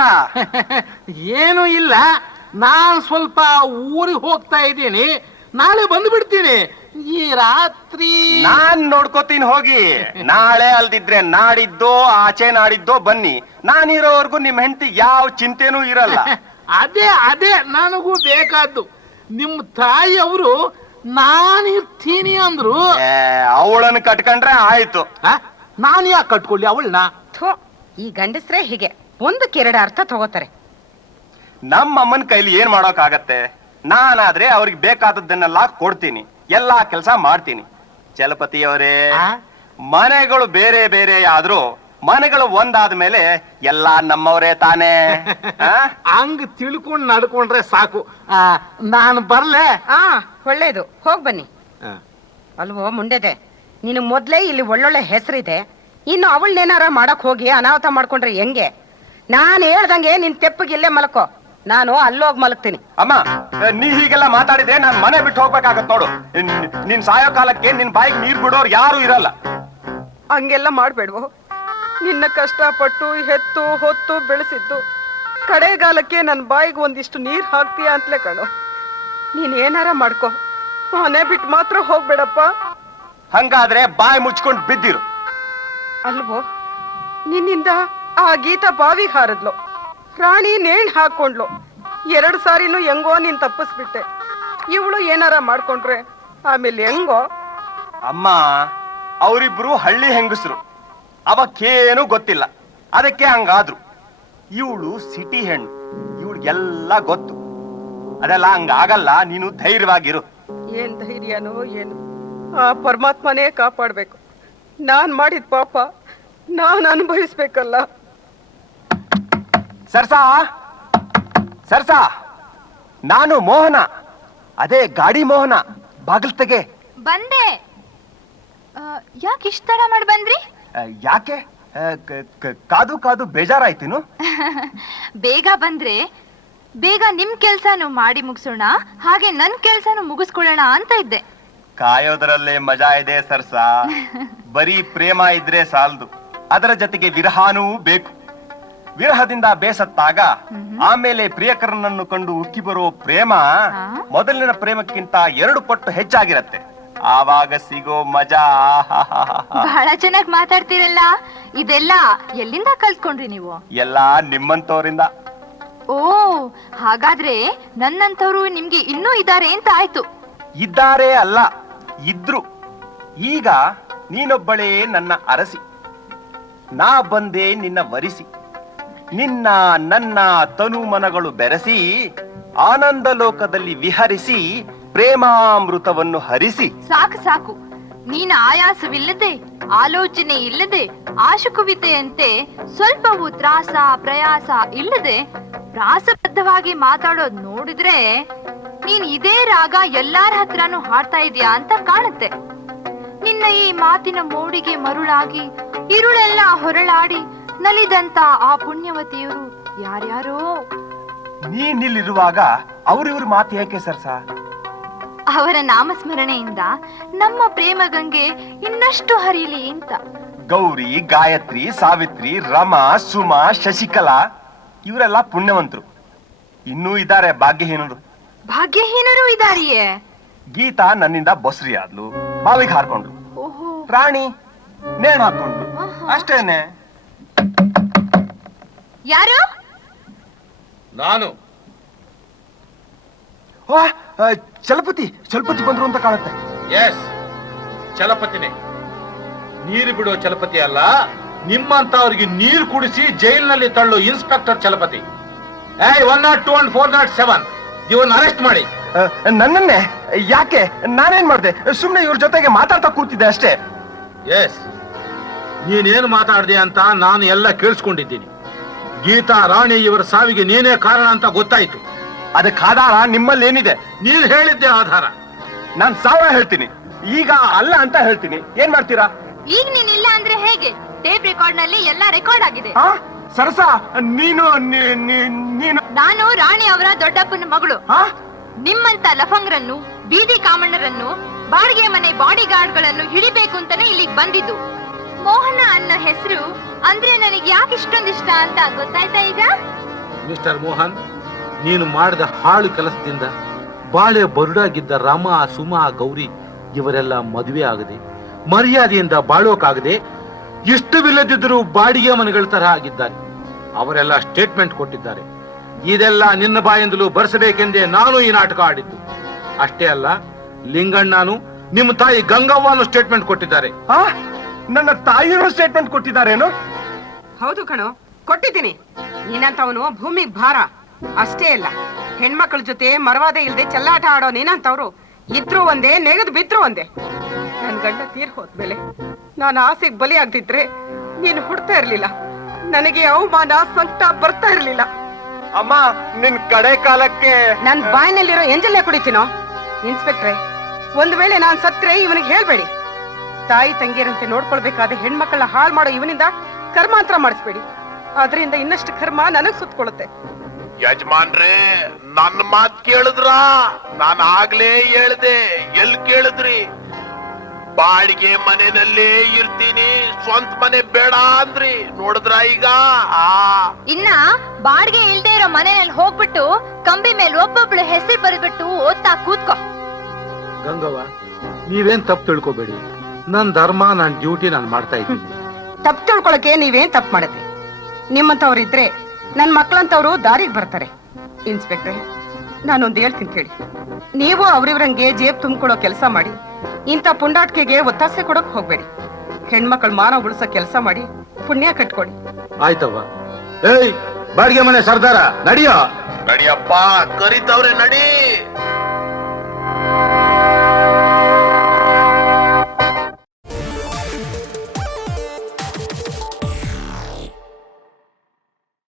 ಏನು ಇಲ್ಲ, ನಾನ್ ಸ್ವಲ್ಪ ಊರಿಗೆ ಹೋಗ್ತಾ ಇದ್ದೀನಿ, ನಾಳೆ ಬಂದು ಬಿಡ್ತೀನಿ. ಈ ರಾತ್ರಿ ನಾನ್ ನೋಡ್ಕೋತೀನಿ, ಹೋಗಿ. ನಾಳೆ ಅಲ್ದಿದ್ರೆ ನಾಡಿದ್ದೋ ಆಚೆ ನಾಡಿದ್ದೋ ಬನ್ನಿ. ನಾನಿರೋವರೆಗೂ ನಿಮ್ ಹೆಂಡತಿ ಯಾವ ಚಿಂತೆನೂ ಇರಲ್ಲ. ಅದೇ ನನಗೂ ಬೇಕಾದ್ದು. ನಿಮ್ ತಾಯಿಯವರು ನಾನಿರ್ತೀನಿ ಅಂದ್ರು. ಅವಳನ್ನು ಕಟ್ಕೊಂಡ್ರೆ ಆಯ್ತು. ನಾನು ಯಾಕೆ ಕಟ್ಕೊಳ್ಳಿ ಅವಳನ್ನ? ಈ ಗಂಡಸ್ರೇ ಹೀಗೆ, ಒಂದಕ್ಕೆರಡು ಅರ್ಥ ತಗೋತಾರೆ. ನಮ್ಮ ಅಮ್ಮನ ಕೈಲಿ ಏನ್ ಮಾಡೋಕಾಗತ್ತೆ? ನಾನಾದ್ರೆ ಅವ್ರಿಗೆ ಬೇಕಾದದ್ದನ್ನೆಲ್ಲ ಕೊಡ್ತೀನಿ, ಎಲ್ಲಾ ಕೆಲಸ ಮಾಡ್ತೀನಿ. ಚಲಪತಿಯವರೇ, ಮನೆಗಳು ಬೇರೆ ಬೇರೆ ಆದ್ರೂ ಮನೆಗಳು ಒಂದಾದ ಮೇಲೆ ಎಲ್ಲಾ ನಮ್ಮವರೇ ತಾನೇ. ಹಂಗ್ ತಿಳ್ಕೊಂಡ್ ನಡ್ಕೊಂಡ್ರೆ ಸಾಕು. ನಾನು ಬರ್ಲೆ? ಒಳ್ಳೇದು, ಹೋಗ್ ಬನ್ನಿ. ಅಲ್ವೋ ಮುಂಡೆದೆ, ನಿನಗ್ ಮೊದ್ಲೇ ಇಲ್ಲಿ ಒಳ್ಳೊಳ್ಳೆ ಹೆಸರಿದೆ, ಇನ್ನು ಅವಳನ್ನೇನಾರ ಮಾಡಕ್ ಹೋಗಿ ಅನಾಹುತ ಮಾಡ್ಕೊಂಡ್ರೆ ಹೆಂಗೆ? ನಾನ್ ಹೇಳ್ದಂಗೆ ನಿನ್ ತೆಪ್ಪಗೆ ಇಲ್ಲೇ ಮಲ್ಕೋ, ನಾನು ಅಲ್ಲೋಗ್ ಮಲಗ್ತೀನಿ. ಅಮ್ಮ, ನೀ ಹೀಗೆಲ್ಲ ಮಾತಾಡಿದ್ರೆ ನಾನ್ ಮನೆ ಬಿಟ್ಟು ಹೋಗ್ಬೇಕಾಗತ್ ನೋಡು. ನಿನ್ ಸಾಯೋ ಕಾಲಕ್ಕೆ ನಿನ್ ಬಾಯಿಗೆ ನೀರ್ ಬಿಡೋರು ಯಾರು ಇರಲ್ಲ. ಹಂಗೆಲ್ಲ ಮಾಡ್ಬೇಡ್ವೋ. ನಿನ್ನ ಕಷ್ಟಪಟ್ಟು ಹೆತ್ತು ಹೊತ್ತು ಬೆಳೆಸಿದ್ದು ಕಡೆಗಾಲಕ್ಕೆ ನನ್ ಬಾಯಿಗೆ ಒಂದಿಷ್ಟು ನೀರ್ ಹಾಕ್ತೀಯ ಅಂತಲೇ ಕಣೋ. ನೀನ್ ಏನಾರ ಮಾಡ್ಕೋ, ಮನೆ ಬಿಟ್ಟು ಮಾತ್ರ ಹೋಗ್ಬೇಡಪ್ಪ. ಹಂಗಾದ್ರೆ ಬಾಯಿ ಮುಚ್ಕೊಂಡ್ ಬಿದ್ದಿರು. ಅಲ್ವೋ, ನಿನ್ನಿಂದ ಆ ಗೀತಾ ಬಾವಿಗೆ ಹಾರದ್ಲು, ರಾಣಿ ನೇಣ್ ಹಾಕೊಂಡ್ಲು. 2 ಸಾರಿನೂ ಹೆಂಗೋ ನೀನ್ ತಪ್ಪಿಸ್ಬಿಟ್ಟೆ. ಇವಳು ಏನಾರ ಮಾಡ್ಕೊಂಡ್ರೆ ಆಮೇಲೆ ಹೆಂಗೋ? ಅಮ್ಮ, ಅವರಿಬ್ರು ಹಳ್ಳಿ ಹೆಂಗಸರು, ಅವಕ್ಕೇನು ಗೊತ್ತಿಲ್ಲ, ಅದಕ್ಕೆ ಹಂಗಾದ್ರು. ಇವಳು ಸಿಟಿ ಹೆಣ್ಣು, ಇವಳಿಗೆಲ್ಲ ಗೊತ್ತು. ಅದೆಲ್ಲ ಹಂಗಾಗಲ್ಲ, ನೀನು ಧೈರ್ಯವಾಗಿರು. ಏನ್ ಧೈರ್ಯನೋ ಏನು, ಆ ಪರಮಾತ್ಮನೇ ಕಾಪಾಡ್ಬೇಕು. ನಾನ್ ಮಾಡಿದ ಪಾಪ ನಾನ್ ಅನುಭವಿಸ್ಬೇಕಲ್ಲ. ಸರ್ಸಾ, ಸರ್ಸಾ, ನಾನು ಮೋಹನ, ಅದೇ ಗಾಡಿ ಮೋಹನ. ಬಾಗಿಲ್ ತೆಗೆ. ಬಂದೆ. ಯಾಕೆ ಇಷ್ಟ ತಡ ಮಾಡಿ ಬಂದ್ರಿ? ಯಾಕೆ? ಕಾದು ಕಾದು ಬೇಜಾರಾಯ್ತೇನು? ಬೇಗ ಬಂದ್ರೆ ಬೇಗ ನಿಮ್ ಕೆಲ್ಸನು ಮಾಡಿ ಮುಗಿಸೋಣ, ಹಾಗೆ ನನ್ ಕೆಲ್ಸನು ಮುಗಿಸ್ಕೊಳ್ಳೋಣ ಅಂತ ಇದ್ದೆ. ಕಾಯೋದ್ರಲ್ಲೇ ಮಜಾ ಇದೆ ಸರ್ಸಾ. ಬರೀ ಪ್ರೇಮ ಇದ್ರೆ ಸಾಲದು, ಅದರ ಜೊತೆಗೆ ವಿರಹಾನೂ ಬೇಕು. ವಿರಹದಿಂದ ಬೇಸತ್ತಾಗ ಆಮೇಲೆ ಪ್ರಿಯಕರನನ್ನು ಕಂಡು ಉಕ್ಕಿ ಬರೋ ಪ್ರೇಮ ಮೊದಲಿನ ಪ್ರೇಮಕ್ಕಿಂತ 2 ಪಟ್ಟು ಹೆಚ್ಚಾಗಿರತ್ತೆ. ಆವಾಗ ಸಿಗೋ ಮಜಾ. ಬಹಳ ಚೆನ್ನಾಗಿ ಮಾತಾಡ್ತೀರಲ್ಲ, ಇದೆಲ್ಲ ಎಲ್ಲಿಂದ ಕಲ್ತ್ಕೊಂಡ್ರಿ ನೀವು? ಎಲ್ಲಾ ನಿಮ್ಮಂತವರಿಂದ. ಓ, ಹಾಗಾದ್ರೆ ನನ್ನಂತವ್ರು ನಿಮ್ಗೆ ಇನ್ನೂ ಇದ್ದಾರೆ ಅಂತ ಆಯ್ತು. ಇದ್ದಾರೆ ಅಲ್ಲ, ಇದ್ರು. ಈಗ ನೀನೊಬ್ಬಳೇ ನನ್ನ ಅರಸಿ, ನಾ ಬಂದೆ ನಿನ್ನ ವರಿಸಿ. ನಿನ್ನ ನನ್ನ ತನು ಮನಗಳು ಬೆರೆಸಿ ಆನಂದ ಲೋಕದಲ್ಲಿ ವಿಹರಿಸಿ ಪ್ರೇಮಾಮೃತವನ್ನು ಹರಿಸಿ. ಸಾಕು ಸಾಕು, ನೀನ ಆಯಾಸವಿಲ್ಲದೆ ಆಲೋಚನೆ ಇಲ್ಲದೆ ಆಶುಕವಿತೆಯಂತೆ ಸ್ವಲ್ಪವೂ ತ್ರಾಸ ಪ್ರಯಾಸ ಇಲ್ಲದೆ ಪ್ರಾಸಬದ್ಧವಾಗಿ ಮಾತಾಡೋದ್ ನೋಡಿದ್ರೆ ನೀನ್ ಇದೇ ರಾಗ ಎಲ್ಲಾರ ಹತ್ರನೂ ಹಾಡ್ತಾ ಇದೀಯಾ ಅಂತ ಕಾಣುತ್ತೆ. ನಿನ್ನ ಈ ಮಾತಿನ ಮೋಡಿಗೆ ಮರುಳಾಗಿ ಇರುಳೆಲ್ಲ ಹೊರಳಾಡಿ ನಲಿದಂತ ಆ ಪುಣ್ಯವತಿಯರು ಯಾರ್ಯಾರೋ. ನೀನಿಲ್ಲಿರುವಾಗ ಅವ್ರಿವ್ರ ಮಾತು ಯಾಕೆ ಸರ್ಸ? ಅವರ ನಾಮಸ್ಮರಣೆಯಿಂದ ನಮ್ಮ ಪ್ರೇಮ ಗಂಗೆ ಇನ್ನಷ್ಟು ಹರಿಯಲಿ ಅಂತ. ಗೌರಿ, ಗಾಯತ್ರಿ, ಸಾವಿತ್ರಿ, ರಮಾ, ಸುಮಾ, ಶಶಿಕಲಾ ಇವರೆಲ್ಲ ಪುಣ್ಯವಂತರು. ಇನ್ನೂ ಇದ್ದಾರೆ ಭಾಗ್ಯಹೀನರು. ಭಾಗ್ಯಹೀನರು ಇದಾರಿಯೇ? ಗೀತಾ ನನ್ನಿಂದ ಬಸ್ರಿ ಆದ್ಲು, ಬಾವಿಗೆ ಹಾರ್ಕೊಂಡ್ರು. ರಾಣಿ ನೇಣ್ ಹಾಕೊಂಡ್ಲು, ಅಷ್ಟೇನೆ. ಯಾರು? ನಾನು. ವಾ, ಚಲಪತಿ ಚಲಪತಿ ಬಂದ್ರು ಅಂತ ಕಾಣುತ್ತೆ. ಎಸ್, ಚಲಪತಿನೇ. ನೀರು ಬಿಡೋ ಚಲಪತಿ ಅಲ್ಲ, ನಿಮ್ಮಂತವ್ರಿಗೆ ನೀರು ಕುಡಿಸಿ ಜೈಲಿನಲ್ಲಿ ತಳ್ಳು ಇನ್ಸ್ಪೆಕ್ಟರ್ ಚಲಪತಿ. 102 and 407 ಇವನ್ನ ಅರೆಸ್ಟ್ ಮಾಡಿ. ನನ್ನನ್ನೇ ಯಾಕೆ? ನಾನೇನ್ ಮಾಡ್ದೆ? ಸುಮ್ನೆ ಇವ್ರ ಜೊತೆಗೆ ಮಾತಾಡ್ತಾ ಕೂತಿದ್ದೆ ಅಷ್ಟೇ. ಎಸ್, ನೀನೇನು ಮಾತಾಡ್ದೆ ಅಂತ ನಾನು ಎಲ್ಲ ಕೇಳಿಸ್ಕೊಂಡಿದ್ದೀನಿ. ಗೀತಾ ರಾಣಿ ಇವರ ಸಾವಿಗೆ ನೀನೇ ಕಾರಣ ಅಂತ ಗೊತ್ತಾಯ್ತು. ಅದಕ್ಕೆ ಆಧಾರ ನಿಮ್ಮಲ್ಲಿ ಏನಿದೆ? ನೀನ್ ಹೇಳಿದ್ದೆ ಆಧಾರ. ನಾನ್ ಸಾವಿರ ಹೇಳ್ತೀನಿ, ಈಗ ಅಲ್ಲ ಅಂತ ಹೇಳ್ತೀನಿ. ಏನ್ ಮಾಡ್ತೀರಾ? ಈಗ ನೀನ್ ಇಲ್ಲ ಅಂದ್ರೆ ಹೇಗೆ? ಟೇಪ್ ರೆಕಾರ್ಡ್ ನಲ್ಲಿ ಎಲ್ಲ ರೆಕಾರ್ಡ್ ಆಗಿದೆ. ಆ? ಸರಸಾ, ನೀನು ನೀನು ನಾನು ರಾಣಿ ಅವರ ದೊಡ್ಡಪ್ಪನ ಮಗಳು. ಆ? ನಿಮ್ಮಂತ ಲಫಂಗ್ರನ್ನು, ಬೀದಿ ಕಾಮಣ್ಣರನ್ನು, ಬಾಡಿಗೆ ಮನೆ ಬಾಡಿ ಗಾರ್ಡ್ಗಳನ್ನು ಹಿಡಿಬೇಕು ಅಂತಾನೆ ಇಲ್ಲಿಗೆ ಬಂದಿದ್ದು. ಮೋಹನ ಅನ್ನೋ ಹೆಸರು ಅಂದ್ರೆ ನನಗೆ ಯಾಕೆ ಇಷ್ಟೊಂದಿಷ್ಟ ಅಂತ ಗೊತ್ತಾಯ್ತಾ ಈಗ? ಮಿಸ್ಟರ್ ಮೋಹನ್, ನೀನು ಮಾಡಿದ ಹಾಳು ಕೆಲಸದಿಂದ ಬಾಳೆ ಬರುಡಾಗಿದ್ದ ರಾಮ, ಸುಮಾ, ಗೌರಿ ಇವರೆಲ್ಲ ಮದುವೆ ಆಗದೆ, ಮರ್ಯಾದೆಯಿಂದ ಬಾಳೋಕಾಗದೆ, ಇಷ್ಟವಿಲ್ಲದಿದ್ದರೂ ಬಾಡಿಗೆ ಮನೆಗಳ ತರಹ ಆಗಿದ್ದಾರೆ. ಅವರೆಲ್ಲ ಸ್ಟೇಟ್ಮೆಂಟ್ ಕೊಟ್ಟಿದ್ದಾರೆ. ಇದೆಲ್ಲ ನಿನ್ನ ಬಾಯಿಂದಲೂ ಬರೆಸಬೇಕೆಂದೇ ನಾನು ಈ ನಾಟಕ ಆಡಿದ್ದು. ಅಷ್ಟೇ ಅಲ್ಲ, ಲಿಂಗಣ್ಣನು, ನಿಮ್ಮ ತಾಯಿ ಗಂಗವ್ವನು ಸ್ಟೇಟ್ಮೆಂಟ್ ಕೊಟ್ಟಿದ್ದಾರೆ. ಆ? ನನ್ನ ತಾಯಿಯವರು ಸ್ಟೇಟ್ಮೆಂಟ್ ಕೊಟ್ಟಿದ್ದಾರೇನು? ಹೌದು ಕಣೋ, ಕೊಟ್ಟಿದ್ದೀನಿ. ನೀನಂತವನು ಭೂಮಿಗ್ ಭಾರ. ಅಷ್ಟೇ ಅಲ್ಲ, ಹೆಣ್ಮಕ್ಳ ಜೊತೆ ಮರವಾದೆ ಇಲ್ದೆ ಚೆಲ್ಲಾಟ ಆಡೋ ನೀನಂತವ್ರು ಇದ್ರು ಒಂದೇ, ನೆಗೆದು ಬಿದ್ರು ಒಂದೇ. ನನ್ ಗಂಡ ತೀರ್ ಹೋದ್ಮೇಲೆ ನಾನು ಆಸೆಗೆ ಬಲಿ ಆಗ್ತಿದ್ರೆ ನೀನು ಹುಡ್ತಾ ಇರ್ಲಿಲ್ಲ. ನನಗೆ ಅವಮಾನ, ಸಂಕಟ ಬರ್ತಾ ಇರ್ಲಿಲ್ಲ. ಅಮ್ಮ, ನಿನ್ ಕಡೆ ಕಾಲಕ್ಕೆ ನನ್ ಬಾಯಿನಲ್ಲಿರೋ ಎಂಜಲ್ಲೇ ಕುಡಿತೀನೋ? ಇನ್ಸ್ಪೆಕ್ಟ್ರೆ, ಒಂದ್ ವೇಳೆ ನಾನ್ ಸತ್ರೆ ಇವನಿಗೆ ಹೇಳ್ಬೇಡಿ. ತಾಯಿ ತಂಗಿಯರಂತೆ ನೋಡ್ಕೊಳ್ಬೇಕಾದ ಹೆಣ್ಮಕ್ಳನ್ನ ಹಾಳು ಮಾಡೋ ಇವನಿಂದ ಕರ್ಮಾಂತರ ಮಾಡಿಸ್ಬೇಡಿ. ಅದರಿಂದ ಇನ್ನಷ್ಟು ಕರ್ಮ ನನಗ್ ಸುತ್ಕೊಳ್ಳುತ್ತೆ. ಯಜಮಾನ್ರೇ, ನನ್ನ ಮಾತ್ ಕೇಳಿದ್ರ? ನಾನು ಆಗ್ಲೇ ಹೇಳ್ದೆ, ಎಲ್ ಕೇಳಿದ್ರಿ? ಬಾಡಿಗೆ ಮನೆಯಲ್ಲೇ ಇರ್ತೀನಿ, ಸ್ವಂತ ಮನೆ ಬೇಡ ಅಂದ್ರಿ. ನೋಡಿದ್ರ ಈಗ? ಇನ್ನ ಬಾಡಿಗೆ ಇಲ್ದೇ ಇರೋ ಮನೆಯಲ್ಲಿ ಹೋಗ್ಬಿಟ್ಟು ಕಂಬಿ ಮೇಲೆ ಒಬ್ಬೊಬ್ಳು ಹೆಸರು ಬರೆದ್ಬಿಟ್ಟು ಓದ್ತಾ ಕೂತ್ಕೋ. ಗಂಗವ್ವ, ನೀವೇನ್ ತಪ್ಪು ತಿಳ್ಕೊಬೇಡಿ. ನನ್ ಧರ್ಮ, ನನ್ ಡ್ಯೂಟಿ ನಾನು ಮಾಡ್ತಾ ಇದ್ದೀನಿ. ತಪ್ಪು ತಿಳ್ಕೊಳಕ್ಕೆ ನೀವೇನ್ ತಪ್ಪು ಮಾಡುತ್ತೆ? ನಿಮ್ಮಂತವ್ರಿದ್ರೆ ನನ್ ಮಕ್ಳಂತವ್ರು ದಾರಿಗೆ ಬರ್ತಾರೆ. ಇನ್ಸ್ಪೆಕ್ಟ್ರೆ, ನಾನೊಂದು ಹೇಳ್ತೀನಿ ಕೇಳಿ. ನೀವು ಅವ್ರಿವ್ರಂಗೆ ಜೇಬ್ ತುಂಬಿಕೊಳ್ಳೋ ಕೆಲಸ ಮಾಡಿ ಇಂಥ ಪುಂಡಾಟಿಕೆಗೆ ಒತ್ತಾಸೆ ಕೊಡಕ್ ಹೋಗ್ಬೇಡಿ. ಹೆಣ್ಮಕ್ಳ ಮಾನ ಉಳಿಸೋ ಕೆಲಸ ಮಾಡಿ ಪುಣ್ಯ ಕಟ್ಕೊಡಿ. ಆಯ್ತವ್ವ. ಏಯ್, ಬಾಡಿಗೆ ಮನೆ ಸರ್ದಾರ, ನಡಿಯೋ. ನಡಿಯಪ್ಪ, ಕರಿತವ್ರೆ, ನಡಿ.